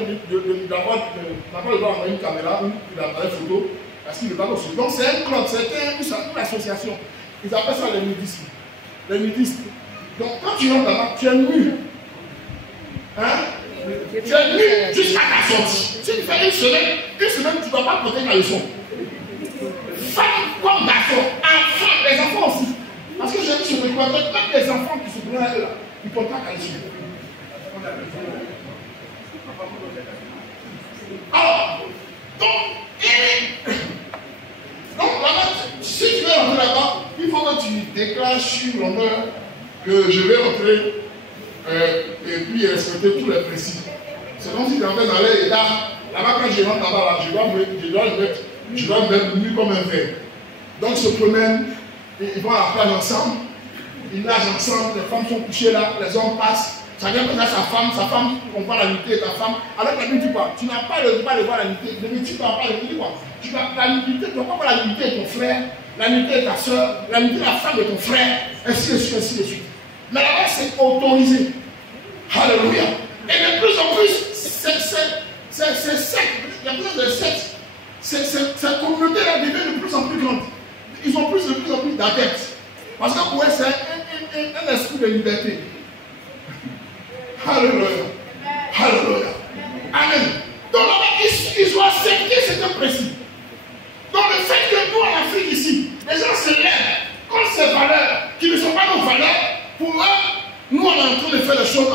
droit d'avoir une caméra ou d'appareil photo, parce qu'il ne va pas aussi. Donc c'est un club, c'est une association. Ils appellent ça les nudistes. Les nudistes. Donc quand tu rentres là-bas, tu es nu. Hein? Tu es nu jusqu'à ta sortie. Si tu fais une semaine, tu ne dois pas porter la leçon. Femme comme garçon, enfants, les enfants aussi. Parce que j'ai dit sur le documentaire, même les enfants qui se prennent là, ils ne portent pas la leçon. Alors, donc là-bas, si tu veux rentrer là-bas, il faut que tu déclares sur l'honneur que je vais rentrer et puis respecter tous les principes. C'est comme si tu rentrais dans l'air et là-bas, quand je rentre là-bas, je dois me mettre nu comme un verre. Donc, ils se promènent, ils vont à la plage ensemble, ils nagent ensemble, les femmes sont couchées là, les hommes passent. Chacun connaît sa femme comprend la nudité de ta femme. Alors que la Bible dit quoi? Tu n'as pas le droit de voir la nudité. Ne tu parles pas de nudité quoi? Tu vas la nudité, tu ne vas pas voir la nudité de ton frère, la nudité de ta soeur, la nudité de la femme de ton frère, ainsi de suite, ainsi de suite. Mais là-bas, c'est autorisé. Alléluia. Et de plus en plus, c'est secte. Il y a plus de secte. Cette communauté-là devient de plus en plus grande. Ils ont de plus en plus d'adeptes. Parce que pour eux, c'est un esprit de liberté. Alléluia. Alléluia. Amen. Donc là-bas, ils ont accepté ce principe. Donc le fait que nous, en Afrique ici, les gens se lèvent contre ces valeurs qui ne sont pas nos valeurs, pour eux, nous, on est en train de faire des choses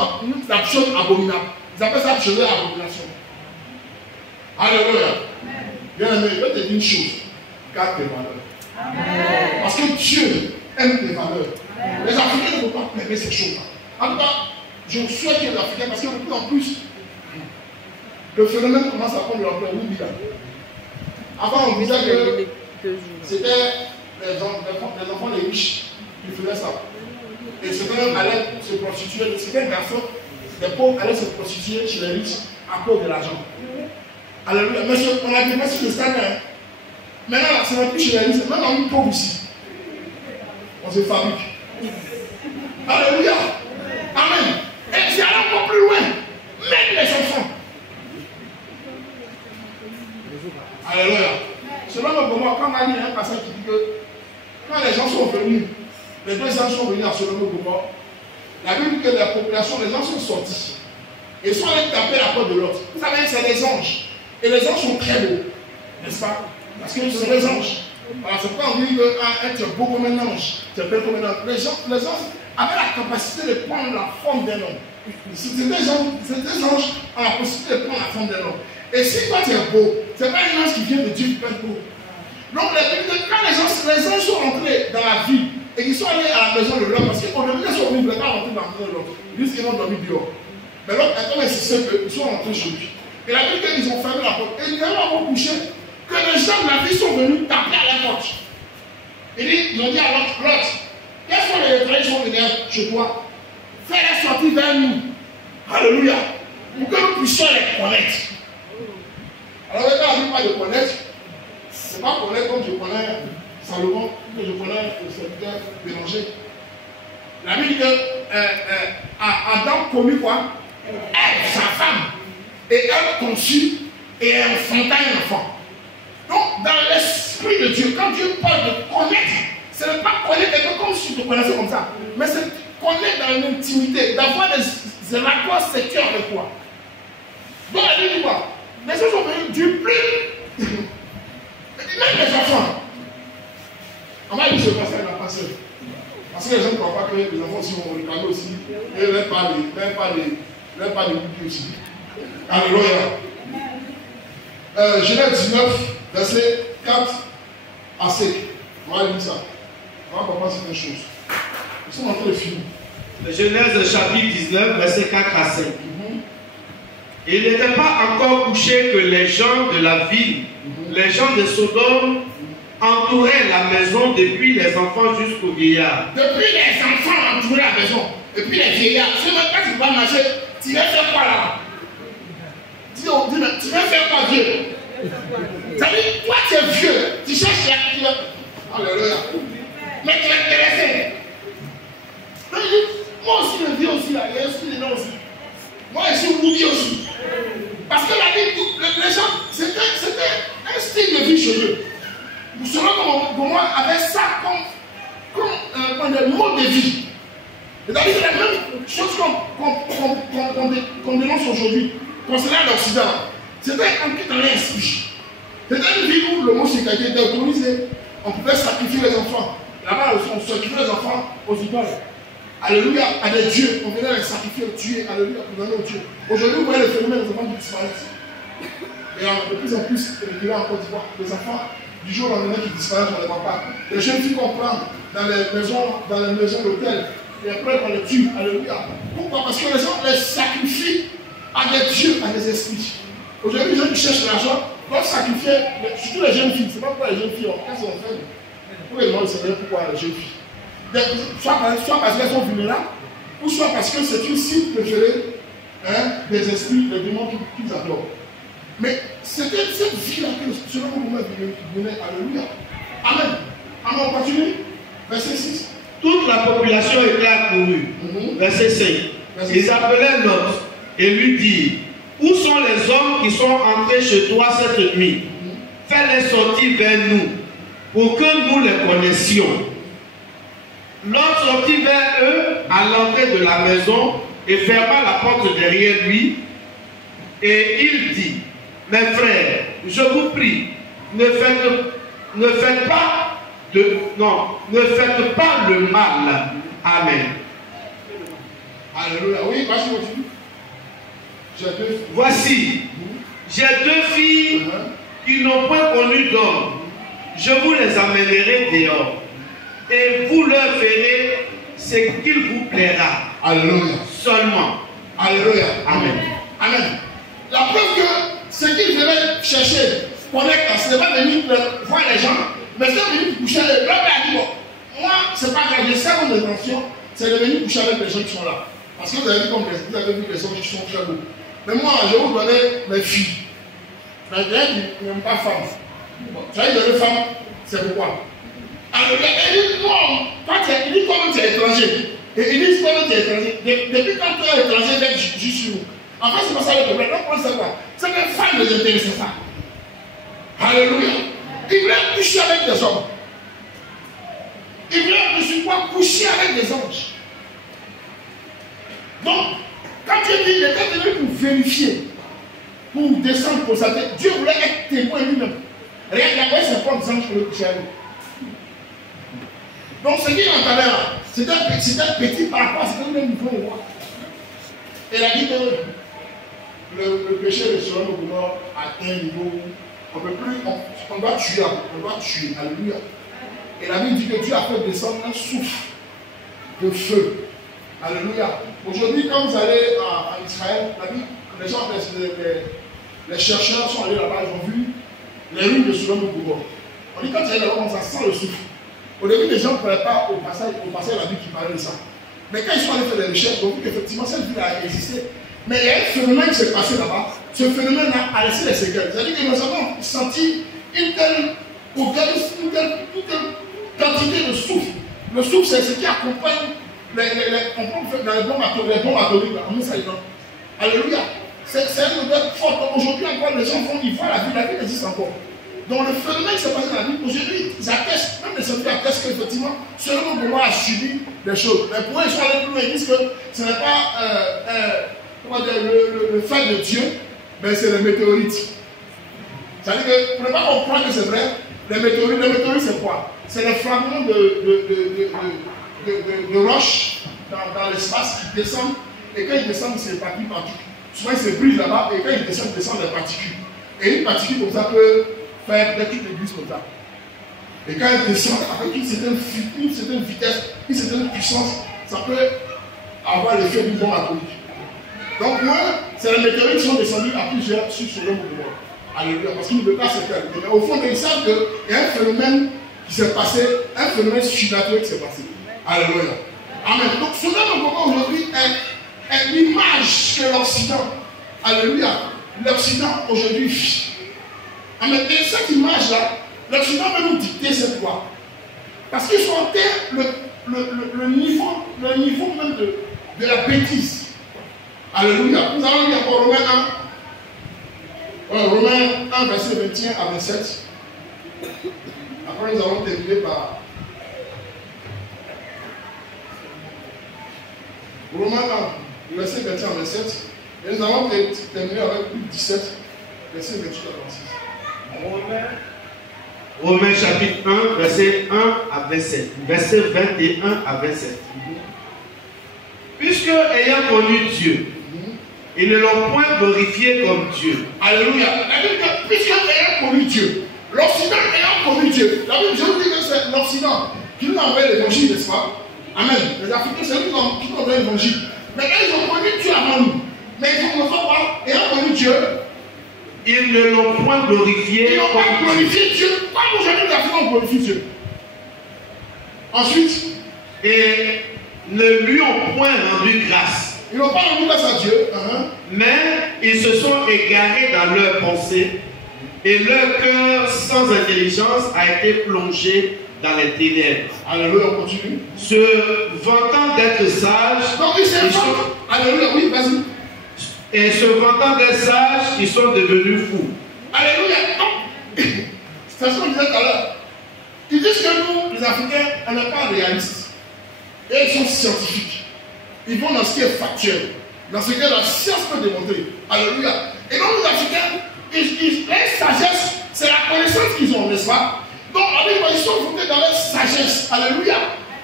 abominables. Ils appellent ça chevet abomination. Alléluia. Bien aimé, je vais te dire une chose. Garde tes valeurs. Amen. Parce que Dieu aime tes valeurs. Amen. Les Africains ne peuvent pas permettre ces choses-là. En tout cas, je souhaite que les Africains, parce que de plus en plus, le phénomène commence à prendre l'ampleur. Oui, avant, on disait que c'était les enfants des riches qui faisaient ça. Et certains même allaient se prostituer. Certains garçons, les pauvres allaient se prostituer chez les riches à cause de l'argent. Alléluia. Mais on a dépassé le stade. Maintenant, ce n'est plus chez les riches, même en pauvre ici. On se fabrique. Alléluia. Amen. Et c'est allé encore plus loin. Même les enfants. Alléluia. Selon le moment, quand on a lu un passage qui dit que quand les gens sont venus, les deux anges sont venus à Sodome et Gomorrhe, la Bible dit que la population, les gens sont sortis. Et ils sont allés taper la porte de l'autre. Vous savez, c'est des anges. Et les anges sont très beaux. N'est-ce pas? Parce que c'est des anges. Alors, c'est pas on dit qu'être beau comme un ange, c'est belle comme un ange. Les anges avaient la capacité de prendre la forme d'un homme. C'était des anges ont la possibilité de prendre la forme d'un homme. Et si toi tu es beau, ce n'est pas un ange qui vient de Dieu qui peut être beau. Donc, quand les anges sont rentrés dans la vie et qu'ils sont allés à la maison de l'homme, parce qu'au début, ils sont venus, ils ne voulaient pas rentrer dans la maison de l'homme. Ils disent qu'ils vont dormir dehors. Mais l'autre, comme insisté qu'ils sont rentrés chez lui. Et la Bible dit qu'ils ont fermé la porte. Et ils n'avaient pas couché que les gens de la vie sont venus taper à la porte. Ils ont dit à l'autre, quels sont les étrangers qui sont venus chez toi? Fais-les sortir vers nous. Alléluia. Pour que nous puissions les connaître. Alors, quand on ne pas de connaître, ce n'est pas connaître comme je connais Salomon, que je connais le serviteur Béranger. La Bible dit que Adam commit quoi? Ève, sa femme, et elle conçut et elle enfanta un enfant. Donc, dans l'esprit de Dieu, quand Dieu parle de connaître, ce n'est pas connaître quelqu'un comme si tu te connaissais comme ça, mais c'est connaître dans l'intimité, d'avoir des rapports sexuels avec toi. Donc, elle dit quoi? Les gens sont venus du plus. Même les enfants. On va dire ce passage à la passée. Parce que les gens ne croient pas que les enfants aussi vont regarder aussi. Et ils ne pas de Bible aussi. Alléluia. Genèse 19, verset 4 à 5. On va lire ça. On va passer une chose. Ils sont en train de finir. Genèse chapitre 19, verset 4 à 5. Il n'était pas encore couché que les gens de la ville, les gens de Sodome, entouraient la maison depuis les enfants jusqu'aux vieillards. Depuis les enfants entouraient la maison, et puis les vieillards. Si même quand tu vas marcher, tu vas faire quoi là? Tu vas faire quoi, Dieu? Ça veut dire, toi tu es vieux, tu cherches la. Alléluia. Mais tu es intéressé. Moi aussi, je vis aussi là, il y a un esprit dedans aussi. Moi, je suis oublié aussi. Parce que la vie, les gens, c'était un style de vie chez eux. Nous savons comment avait ça comme un mode de vie. C'est-à-dire que la même chose qu'on dénonce aujourd'hui, concernant l'Occident, c'était ancré dans l'esprit. C'était une vie où l'homosexualité était autorisée. On pouvait sacrifier les enfants. Là-bas, on sacrifiait les enfants aux idoles. Alléluia, à des dieux, on venait les sacrifier, les tuer, alléluia, pour donner aux dieux. Aujourd'hui, vous voyez le phénomène des enfants qui disparaissent. Et de plus en plus, là en Côte d'Ivoire, les enfants, du jour au lendemain qui disparaissent, on ne les voit pas. Les jeunes filles qu'on prend dans les maisons d'hôtel, et après on les tue, alléluia. Pourquoi? Parce que les gens les sacrifient à des dieux, à des esprits. Aujourd'hui, les gens qui cherchent l'argent doivent sacrifier, surtout les jeunes filles. Ce n'est pas pour les jeunes filles, quand c'est en fait. Pour les gens, c'est pourquoi les jeunes filles. soit parce qu'elles sont vulnérables, ou soit parce que c'est une cible préférée des esprits, des démons qu'ils adorent. Mais c'était cette vie-là que selon mon moment venait. Alléluia. Amen. Amen, on continue. Verset 6. Toute la population était accourue. Verset 5. Ils appelaient Lot et lui dirent: où sont les hommes qui sont entrés chez toi cette nuit? Fais-les sortir vers nous, pour que nous les connaissions. Lot sortit vers eux à l'entrée de la maison et ferma la porte derrière lui. Et il dit: mes frères, je vous prie, ne faites pas le mal. Amen. Alléluia. Oui, vas-y, continue. Voici, j'ai deux filles qui n'ont point connu d'homme. Je vous les amènerai dehors, et vous leur ferez ce qu'il vous plaira. Alléluia. Seulement. Alléluia. Amen. Amen. La preuve que ce qu'ils venaient chercher, connaître, ce n'est pas venir voir les gens, mais c'est venir coucher avec eux. L'homme a dit: bon, moi, c'est pas grave, je sais mon intention, c'est de venir coucher avec les gens qui sont là. Parce que vous avez vu comme vous avez vu les hommes qui sont très beaux. Mais moi, je vais vous donner mes filles. Mais il y a qui n'aiment pas femme. Tu vas donner femme, c'est pourquoi? Alors, il dit: non, il dit comme tu es étranger. Et il dit comme tu es étranger. Depuis quand tu es étranger, d'être juste sur nous. En fait, c'est pas ça le problème. Donc, on sait quoi? C'est que les femmes les intéressent ça. Alléluia. Il voulait coucher avec des hommes. Il voulait, je suis quoi, coucher avec des anges. Donc, quand Dieu dit, il était venu pour vérifier, pour descendre, pour constater, Dieu voulait être témoin lui-même. Regarde, il y avait 50 anges pour le coucher avec. Donc, ce qu'il entendait là, c'était petit par rapport à ce que nous pouvons voir. Et il a dit que le péché de Sodome et Gomorrhe atteint un niveau où on ne peut plus, on doit tuer. Alléluia. Et la Bible dit que Dieu a fait descendre un souffle de feu. Alléluia. Aujourd'hui, quand vous allez en Israël, la Bible, les chercheurs sont allés là-bas, ils ont vu les ruines de Sodome et Gomorrhe. On dit quand tu es là-bas, ça sent le souffle. Au début, les gens ne parlaient pas au passage la Bible qui parlait de ça. Mais quand ils sont allés faire des recherches, ils ont vu qu'effectivement, cette ville a existé. Mais il y a un phénomène qui s'est passé là-bas. Ce phénomène a laissé des séquelles. C'est-à-dire que nous avons senti une telle quantité de souffle. Le souffle, c'est ce qui accompagne dans les bombes atomiques. On met ça dedans. Alléluia. C'est une odeur forte. Aujourd'hui encore, les gens ils voient la vie existe encore. Donc le phénomène qui s'est passé dans la vie, aujourd'hui, ils attestent, même les scientifiques attestent qu'effectivement, seulement pour moi a subi des choses. Mais pour eux, ils sont allés plus loin, ils disent que ce n'est pas le fait de Dieu, mais c'est les météorites. C'est-à-dire que pour ne pas comprendre que c'est vrai, les météorites c'est quoi? C'est les fragments de roches dans l'espace qui descendent, et quand ils descendent, c'est des particules partout. Souvent ils se brisent là-bas, et quand ils descendent des particules. Et une particule comme ça peut faire des trucs d'église comme ça. Et quand ils descendent avec une certaine vitesse, une certaine puissance, ça peut avoir l'effet d'une bombe atomique. Donc moi, c'est les météorites qui sont descendus à plusieurs sur Sodome et Gomorrhe. Alléluia, parce qu'ils ne veulent pas se faire. Mais au fond, ils savent qu'il y a un phénomène qui s'est passé, un phénomène surnaturel qui s'est passé. Alléluia. Amen. Donc Sodome et Gomorrhe aujourd'hui est l'image que l'Occident, alléluia, l'Occident aujourd'hui vit. Amen. Et cette image-là, l'Occident va nous dicter cette loi. Parce qu'ils sont en terre le niveau même de la bêtise. Alléluia. Nous allons lire encore Romains 1. Romains 1, verset 21 à 27. Après, nous allons terminer par Romains 1, verset 21 à 27. Et nous allons terminer avec Luc 17, verset 28 à 26. Romains chapitre 1, verset 1 à 27. Verset 21 à 27. Puisque, ayant connu Dieu, ils ne l'ont point glorifié comme Dieu. Alléluia. La Bible dit, puisque ayant connu Dieu, l'Occident ayant connu Dieu, la Bible, je vous dis que c'est l'Occident qui nous a envoyé l'évangile, n'est-ce pas? Amen. Les Africains, c'est eux qui nous ont envoyé l'évangile. Mais ils ont connu Dieu avant nous. Mais ils ne font pas, ayant connu Dieu, ils ne l'ont point glorifié. Ils n'ont pas glorifié Dieu. Comme aujourd'hui, les Africains ont glorifié Dieu. Ensuite, et ne lui ont point rendu grâce. Ils n'ont pas rendu grâce à Dieu. Mais ils se sont égarés dans leurs pensées et leur cœur sans intelligence a été plongé dans les ténèbres. Alléluia, on continue. Se vantant d'être sages. Donc ils se vantent. Alléluia, oui, vas-y. Et se vantant d'être sages, ils sont devenus fous. Alléluia. Donc, c'est ce qu'on disait tout à l'heure. Ils disent que nous, les Africains, on n'est pas réalistes. Et ils sont scientifiques. Ils vont dans ce qui est factuel. Dans ce que la science peut démontrer. Alléluia. Et donc les Africains, leur sagesse, c'est la connaissance qu'ils ont, n'est-ce pas? Donc, ils sont fondés dans leur sagesse. Alléluia.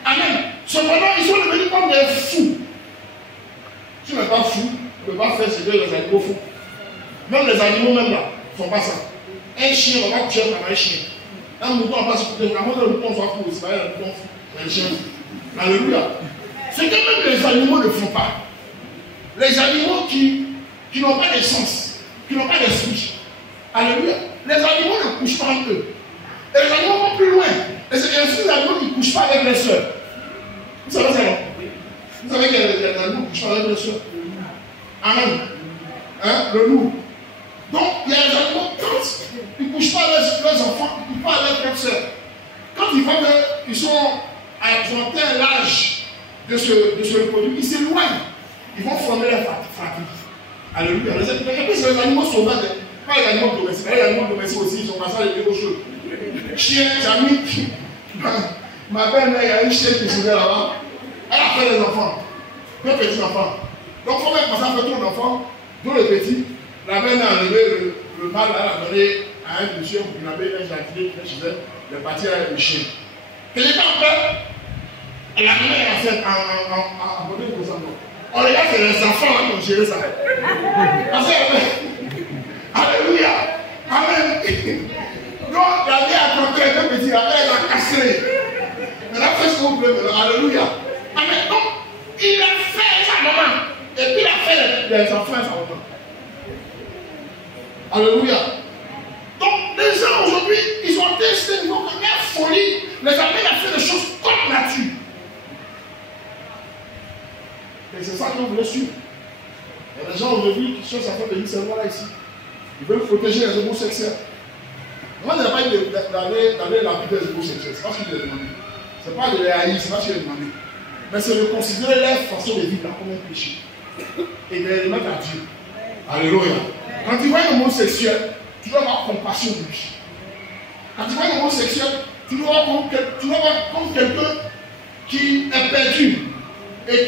Amen. Cependant, ils sont devenus comme des fous. Si tu n'es pas fou, tu ne peux pas faire ce que les animaux font. Même les animaux, même là, ne font pas ça. Un chien, on va pas tuer un chien. Un mouton, on va pas se couper. Avant que le mouton soit fou, c'est pas un mouton fou. C'est un chien. Alléluia. Ce que même les animaux ne font pas. Les animaux qui n'ont pas de sens, qui n'ont pas d'esprit. Alléluia. Les animaux ne couchent pas entre eux. Et les animaux vont plus loin. Et c'est ainsi les animaux qui ne couchent pas avec les soeurs. Vous savez ça, non? Vous savez que les animaux ne couchent pas avec les soeurs. Amen. Hein? Le loup. Donc, il y a les animaux, quand ils ne couchent pas avec leurs enfants, ils ne couchent pas avec leurs soeurs. Quand ils voient qu'ils ont atteint l'âge de se reproduire, ils s'éloignent. Ils vont former la fratrie. Alléluia. Les animaux sauvages, pas les animaux domestiques. Les animaux domestiques aussi, ils ont passé les deux choses. Chien, Jamie, ma belle-mère, il y a une chienne qui se met là-bas. Elle a fait des enfants. Deux petits enfants. Donc, il faut même passer à faire ton enfant, dont le petit. La belle-mère a enlevé le mâle, elle a donné à un monsieur qui avait un gentil qui est chez elle. Il est parti avec le chien. Quand il était en paix, la mère a fait un bonnet de sang. On regarde que les enfants qui ont géré ça. Alléluia. Amen. Donc, la mère a compté un petit, la mère a cassé. Elle a fait ce qu'on voulait. Alléluia. Amen. Donc, il a fait sa maman. Et puis il a fait les enfants sa maman. Alléluia. Donc, les gens aujourd'hui, ils ont testé, ils ont fait une folie. Les amènent à faire des choses comme nature. Et c'est ça qu'on voulait suivre. Et les gens aujourd'hui qui cherchent à faire des seulement là ici. Ils veulent protéger les homosexuels. Moi, je n'ai pas dit d'aller la vie des homosexuels. C'est pas ce qu'il a demandé. Ce n'est pas de les haïr, c'est pas ce qu'il a demandé. Mais c'est de considérer leur façon de vivre là comme un péché. Et de les mettre à Dieu. Alléluia. Quand tu vois un homosexuel, tu dois avoir compassion de lui. Quand tu vois un homosexuel, tu dois voir comme quelqu'un qui est perdu et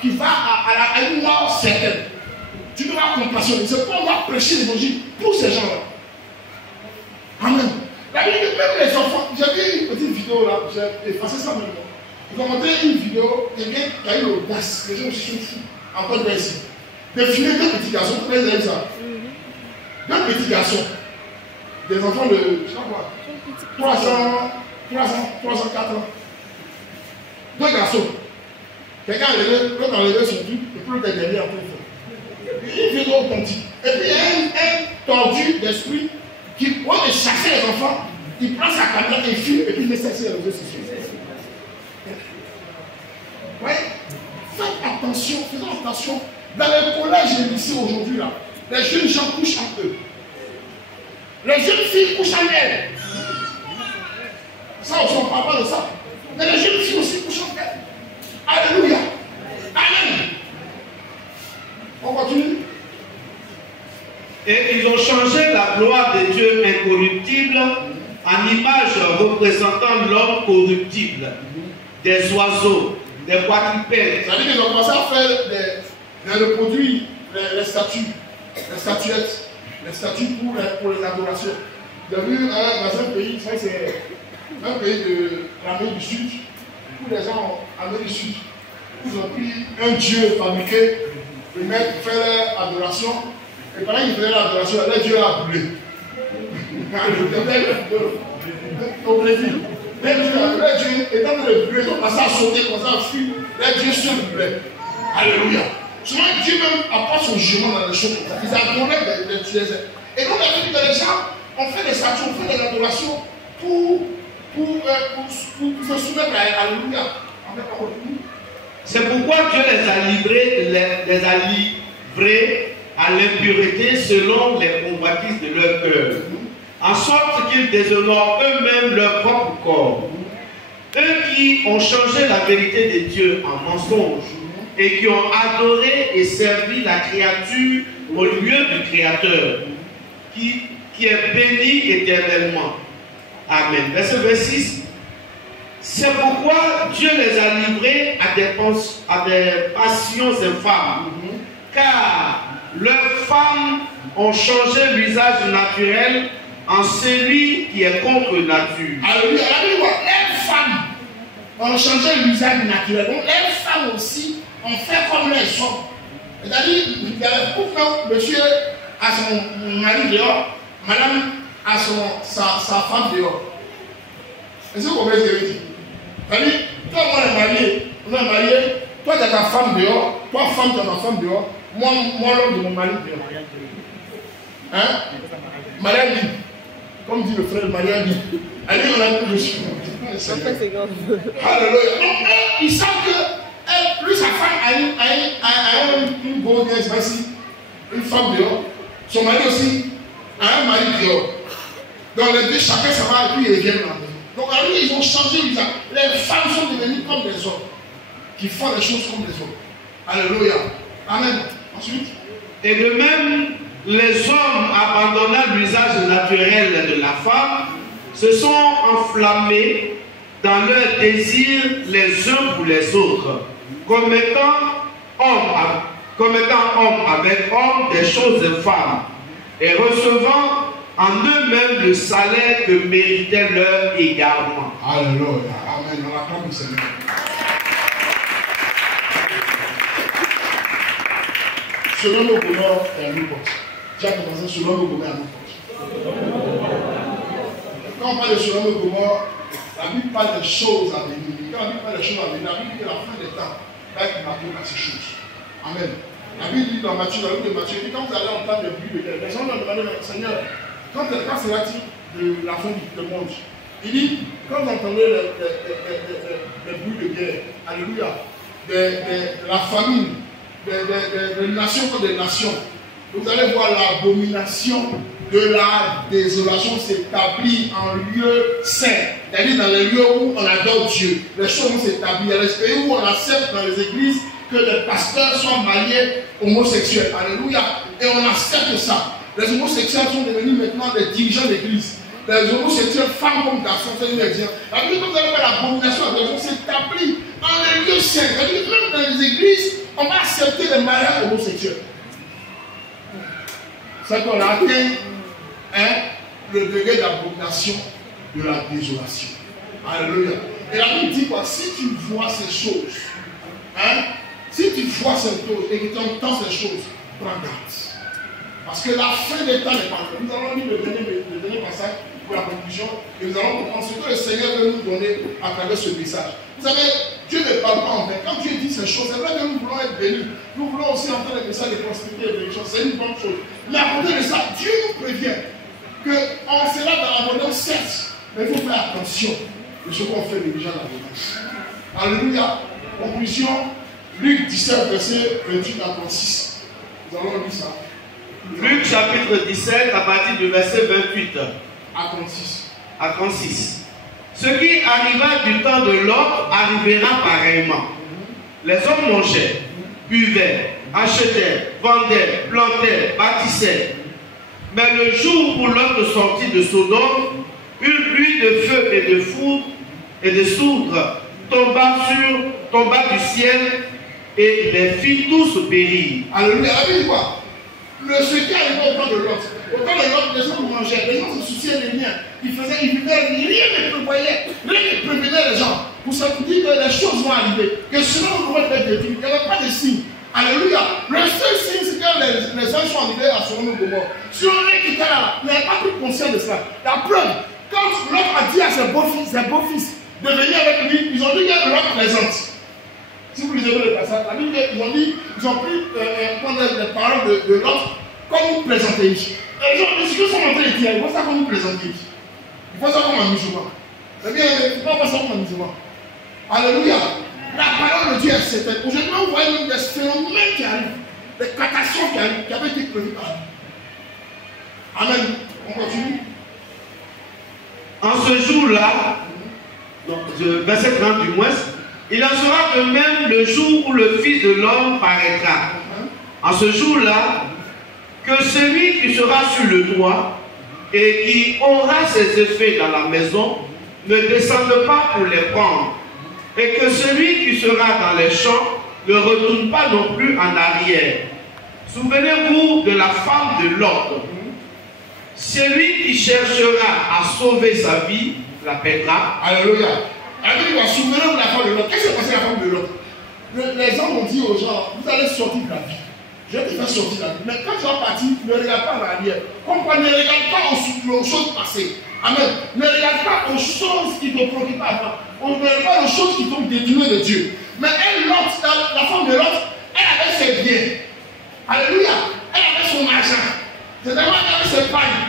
qui va à une mort certaine. Tu dois avoir compassion. C'est pour moi prêcher l'évangile pour ces gens-là. Amen. La Bible, même les enfants, j'ai vu une petite vidéo là, j'ai effacé ça maintenant. Ils ont montré une vidéo, quelqu'un qui a eu l'audace, les gens aussi sont fous, en train de ici. De filmer deux petits garçons, vous aiment ça. Deux petits garçons, des enfants de, je sais pas quoi, 304 ans. Deux garçons. Quelqu'un a levé, l'autre a levé son truc, et puis l'autre est derrière en train de faire. Une vidéo authentique. Et puis il y a un tordu d'esprit qui, au lieu de chasser les enfants, il prend sa caméra et filme et puis il met ça sur les réseaux sociaux. Oui. Faites attention, faisons attention. Dans les collèges et les lycées aujourd'hui, là, les jeunes gens couchent entre eux. Les jeunes filles couchent en elles. Ça, on ne parle pas de ça. Mais les jeunes filles aussi couchent en elles. Alléluia. Amen. On continue. Et ils ont changé la gloire de Dieu incorruptible en image représentant l'homme corruptible, des oiseaux, des quadrupèdes. C'est-à-dire qu'ils ont commencé à faire des reproduits, les statues, les statuettes, les statues pour les adorations. J'ai vu dans un pays, c'est un pays de l'Amérique du Sud, où les gens en Amérique du Sud, ils ont pris un dieu fabriqué, le mec fait leur adoration, et pendant qu'ils faisaient l'adoration, leur dieu a brûlé. Au Brésil. Les dieux, étant donné le brûler, ils ont passé à sauter comme ça, à fuir. Les dieux se brûlaient. Alléluia. Souvent, Dieu même apporte son jugement dans les choses comme ça. Ils adoraient les dieux. Et donc, les gens ont fait des statues, ont fait des adorations pour se soumettre à Alléluia. C'est pourquoi Dieu les a livrés à l'impureté selon les convoitises de leur cœur, en sorte qu'ils déshonorent eux-mêmes leur propre corps. Eux qui ont changé la vérité de Dieu en mensonge et qui ont adoré et servi la créature au lieu du Créateur, qui est béni éternellement. Amen. Verset 26. C'est pourquoi Dieu les a livrés à des passions infâmes, car leurs femmes ont changé l'usage naturel en celui qui est contre nature. Alléluia. Les femmes ont changé l'usage naturel. Donc les femmes aussi ont fait comme les hommes. C'est-à-dire, pourquoi monsieur a son mari dehors, madame a sa femme dehors. Est-ce que vous comprenez ce que je veux dire? C'est-à-dire, toi, moi, on est marié, toi, tu as ta femme dehors, toi, femme, tu as ta femme dehors, moi l'homme de mon mari dehors. Hein? Mariage libre. Comme dit le frère, mariage libre. Allez, on a tout dessus. Alléluia. Donc, ils savent que plus sa femme a une bonne voici, une femme dehors, son mari aussi a un mari dehors. Donc, les deux, chacun ça va et puis ils reviennent là. Donc, alors, ils ont changé l'usage. Les femmes sont devenues comme les hommes, qui font les choses comme les hommes. Alléluia. Amen. Ensuite. Et de même, les hommes abandonnant l'usage naturel de la femme se sont enflammés dans leur désir les uns pour les autres, commettant homme avec homme des choses infâmes et recevant en eux-mêmes le salaire que méritait leur égarement. Alléluia. Amen. On acclame le Seigneur. Selon nos bonheurs et à nos portes. Tu as commencé selon nos bonheurs et à nos portes. Quand on parle de selon nos bonheurs, la Bible parle des choses à venir. Quand la Bible parle des choses à venir, la Bible dit que la fin des temps va être marquée par ces choses. Amen. La Bible dit dans Matthieu, dans le livre de Matthieu, quand vous allez entendre des bruits de guerre, les gens vont demander, Seigneur, quand sera-t-il de la fin du monde? Il dit, quand vous entendez les bruits de guerre, alléluia, de la famine, des nations contre des nations, vous allez voir l'abomination de la désolation s'établir en lieu saint, c'est-à-dire dans les lieux où on adore Dieu. Les choses vont s'établir. Il y a les pays où on accepte dans les églises que les pasteurs soient mariés homosexuels. Alléluia. Et on accepte ça. Les homosexuels sont devenus maintenant des dirigeants d'église. Les homosexuels, femmes comme garçons, c'est une exemple. La Bible, quand vous allez voir l'abomination de la désolation s'établir en les lieux saints. C'est-à-dire que même dans les églises, on va accepter les mariages homosexuels. C'est qu'on a atteint le degré d'abomination de la désolation. Alléluia. Et la Bible dit quoi? Si tu vois ces choses, si tu vois ces choses et que tu entends ces choses, prends garde. Parce que la fin des temps n'est pas encore. Nous allons lire le dernier passage pour la conclusion et nous allons comprendre ce que le Seigneur veut nous donner à travers ce message. Vous savez, Dieu ne parle pas en vain. Quand Dieu dit ces choses, c'est vrai que nous voulons être bénis. Nous voulons aussi entendre les messages de prospérité et de bénédiction. C'est une bonne chose. Mais à côté de ça, Dieu nous prévient qu'on sera dans l'abondance, certes, mais il faut faire attention de ce qu'on fait déjà dans l'abondance. Alléluia. Conclusion, Luc 17, verset 28 à 36. Nous allons lire ça. Luc chapitre 17, à partir du verset 28 à 36. Ce qui arriva du temps de Lot arrivera pareillement. Les hommes mangeaient, buvaient, achetaient, vendaient, plantaient, bâtissaient. Mais le jour où Lot sortit de Sodome, une pluie de feu et de foudre et de soudre tomba du ciel et les fit tous périr. Alléluia. La Bible dit quoi? Ce qui arrivait au temps de Lot. Au temps de Lot, les gens mangeaient, les gens se souciaient des liens. Ils vivaient, rien ne prévoyait, rien ne prévenait les gens. Pour ça, vous dites que les choses vont arriver. Que sinon, vous pouvez être détruits. Il n'y avait pas de signe. Alléluia. Le seul signe, c'est que les gens sont arrivés à Sodome et Gomorrhe. Si on est qui était là, il n'avait pas pris conscience de cela. La preuve, quand Lot a dit à ses beaux-fils de venir avec lui, ils ont dit que Lot présente. Si vous lisez le passage, la Bible, ils ont pris les paroles de Lot comme vous présentez ici. Les gens, les gens sont en train de dire, il faut ça comme vous présentez ici. Il faut ça comme un musulman. C'est bien, il ne faut pas ça comme un musulman. Alléluia. La parole de Dieu est certaine. Aujourd'hui, on voit même des phénomènes qui arrivent, des catastrophes qui arrivent, qui avaient été prévues par Dieu. Amen. On continue. En ce jour-là, donc, verset 30 du moins, il en sera de même le jour où le Fils de l'homme paraîtra. En ce jour-là, que celui qui sera sur le toit et qui aura ses effets dans la maison ne descende pas pour les prendre, et que celui qui sera dans les champs ne retourne pas non plus en arrière. Souvenez-vous de la femme de Lot. Celui qui cherchera à sauver sa vie la perdra. Alléluia. Alléluia. Souvenez-vous de la femme de Lot. Qu'est-ce qui s'est passé à la femme de Lot? Les gens ont dit aux gens, vous allez sortir de la vie. Je vais te faire sortir de la vie. Mais quand tu vas partir, ne regarde pas en arrière. Comprends, ne regarde pas aux choses passées. Amen. Ne regarde pas aux choses qui te préoccupent avant. On ne regarde pas aux choses qui t'ont détourné de Dieu. Mais elle, Lot, la femme de Lot, elle avait ses biens. Alléluia. Elle avait son argent. C'est-à-dire qu'elle avait ses pailles.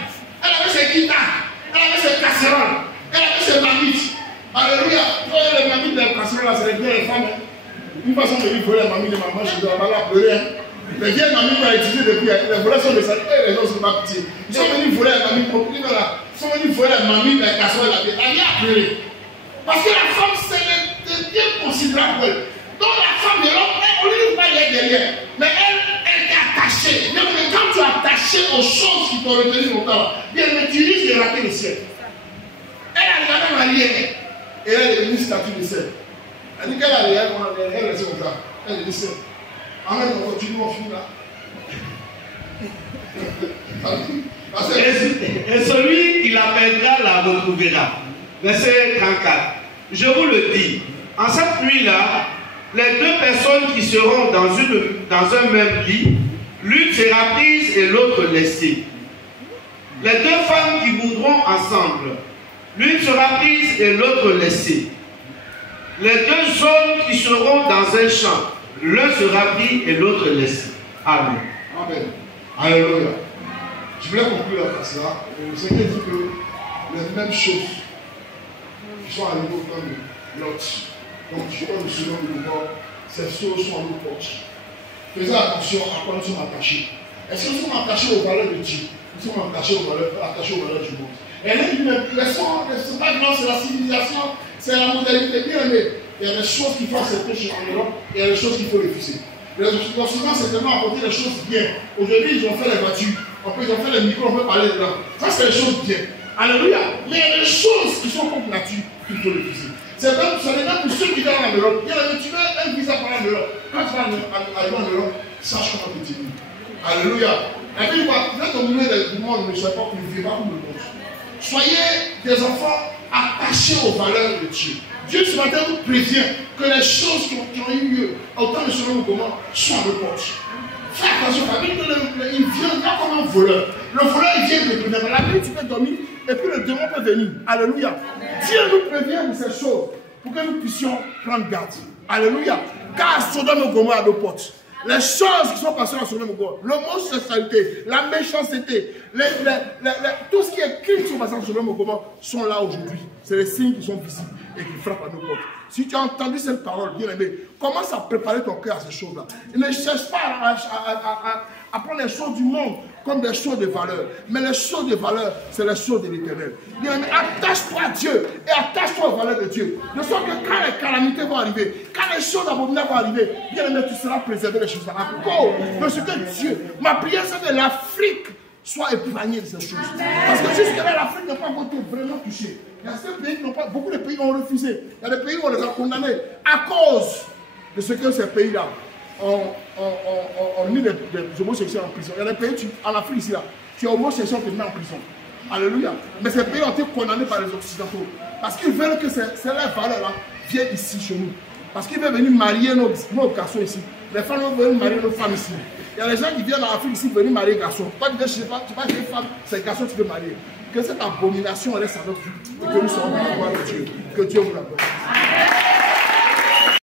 Elle avait ses guitares. Elle avait ses casseroles. Elle avait ses mamites. Alléluia. Les mamites des casseroles, là, c'est les vieilles femmes. Une façon de vivre les mamies de maman, je dois pas la pleurer. Les vieilles mamies qu'on a utilisées depuis, les volets sont des salles, les gens sont pas pitié. Ils sont venus voler les mamies pour ils sont venus voler les mamies des casseroles, la vie a pleuré. Parce que la femme, c'est des biens considérables. Donc la femme de l'homme, on ne lui pas aller derrière. Mais elle est attachée. Mais quand tu es attaché aux choses qui t'ont retenu longtemps, bien, mais tu risques de rater le ciel. Elle a regardé Marie et elle est devenue statue de ciel. Elle dit qu'elle a regardé, elle est comme ça. Elle est dit ciel. Amen, on continue, on finit là. Et celui qui l'appellera la retrouvera. Verset 34. Je vous le dis, en cette nuit-là, les deux personnes qui seront dans un même lit, l'une sera prise et l'autre laissée. Les deux femmes qui voudront ensemble, l'une sera prise et l'autre laissée. Les deux hommes qui seront dans un champ, l'un sera pris et l'autre laissé. Amen. Amen. Alléluia. Je voulais conclure par cela. Le Seigneur dit que les mêmes choses qui sont arrivées au temps de Lot, donc je parle de ce nom de mort, ces choses sont à nos portes. Faisons attention à quoi nous sommes attachés. Est-ce que nous sommes attachés aux valeurs de Dieu? Nous sommes attachés aux valeurs du monde. Et c'est pas grand, c'est la civilisation, c'est la modalité. Bien aimé, il y a des choses qu'il faut accepter chez l'Europe et il y a des choses qu'il faut refuser. Les Occidentaux, c'est tellement apporter des choses bien. Aujourd'hui, ils ont fait les voitures, ils ont fait les micros, on peut parler dedans. Ça, c'est les choses bien. Alléluia. Mais il y a des choses qui sont contre nature qu'il faut refuser. C'est même pour ceux qui viennent en Europe. Bien aimé, tu veux un visa pour en Europe. Quand tu vas arriver en Europe, sache comment tu te dis. Alléluia. La Bible va, vous êtes au milieu du monde, ne soyez pas plus vivants comme le monde. Soyez des enfants attachés aux valeurs de Dieu. Dieu ce matin nous prévient que les choses qui ont eu lieu au temps de Sodome et Gomorrhe sont à nos portes. Fais attention, la Bible, il vient là comme un voleur. Le voleur, il vient de donner. La nuit, tu peux dormir et puis le démon peut venir. Alléluia. Dieu nous prévient de ces choses pour que nous puissions prendre garde. Alléluia. Car Sodome et Gomorrhe à nos portes. Les choses qui sont passées dans Sodome et Gomorrhe, l'homosexualité, la méchanceté, tout ce qui est crime qui sont passés dans Sodome et Gomorrhe sont là aujourd'hui. C'est les signes qui sont visibles et qui frappent à nos portes. Si tu as entendu cette parole, bien aimé, commence à préparer ton cœur à ces choses-là. Et ne cherche pas à prendre les choses du monde comme des choses de valeur. Mais les choses de valeur, c'est les choses de l'éternel. Bien aimé, attache-toi à Dieu et attache-toi aux valeurs de Dieu. De sorte que quand les calamités vont arriver, quand les choses abominables vont arriver, bien aimé, tu seras préservé de ces choses-là. À cause de ce que Dieu, ma prière, c'est que l'Afrique soit épargnée de ces choses. Parce que jusque-là, l'Afrique n'a pas été vraiment touchée. Il y a certains pays qui n'ont pas, beaucoup de pays ont refusé. Il y a des pays où on les a condamnés à cause de ce que ces pays-là ont mis des homosexuels en prison. Il y a des pays, en Afrique ici, là, tu es homosexuel, tu te mets en prison. Alléluia. Mais ces pays ont été condamnés par les Occidentaux. Parce qu'ils veulent que ces valeurs-là viennent ici chez nous. Parce qu'ils veulent venir marier nos garçons ici. Les femmes veulent venir marier nos femmes ici. Il y a des gens qui viennent en Afrique ici venir marier les garçons. Toi, tu vas chez les femmes, c'est garçons tu veux marier. Que cette abomination reste avec vous et que nous serons dans la gloire de Dieu. Que Dieu vous la donne.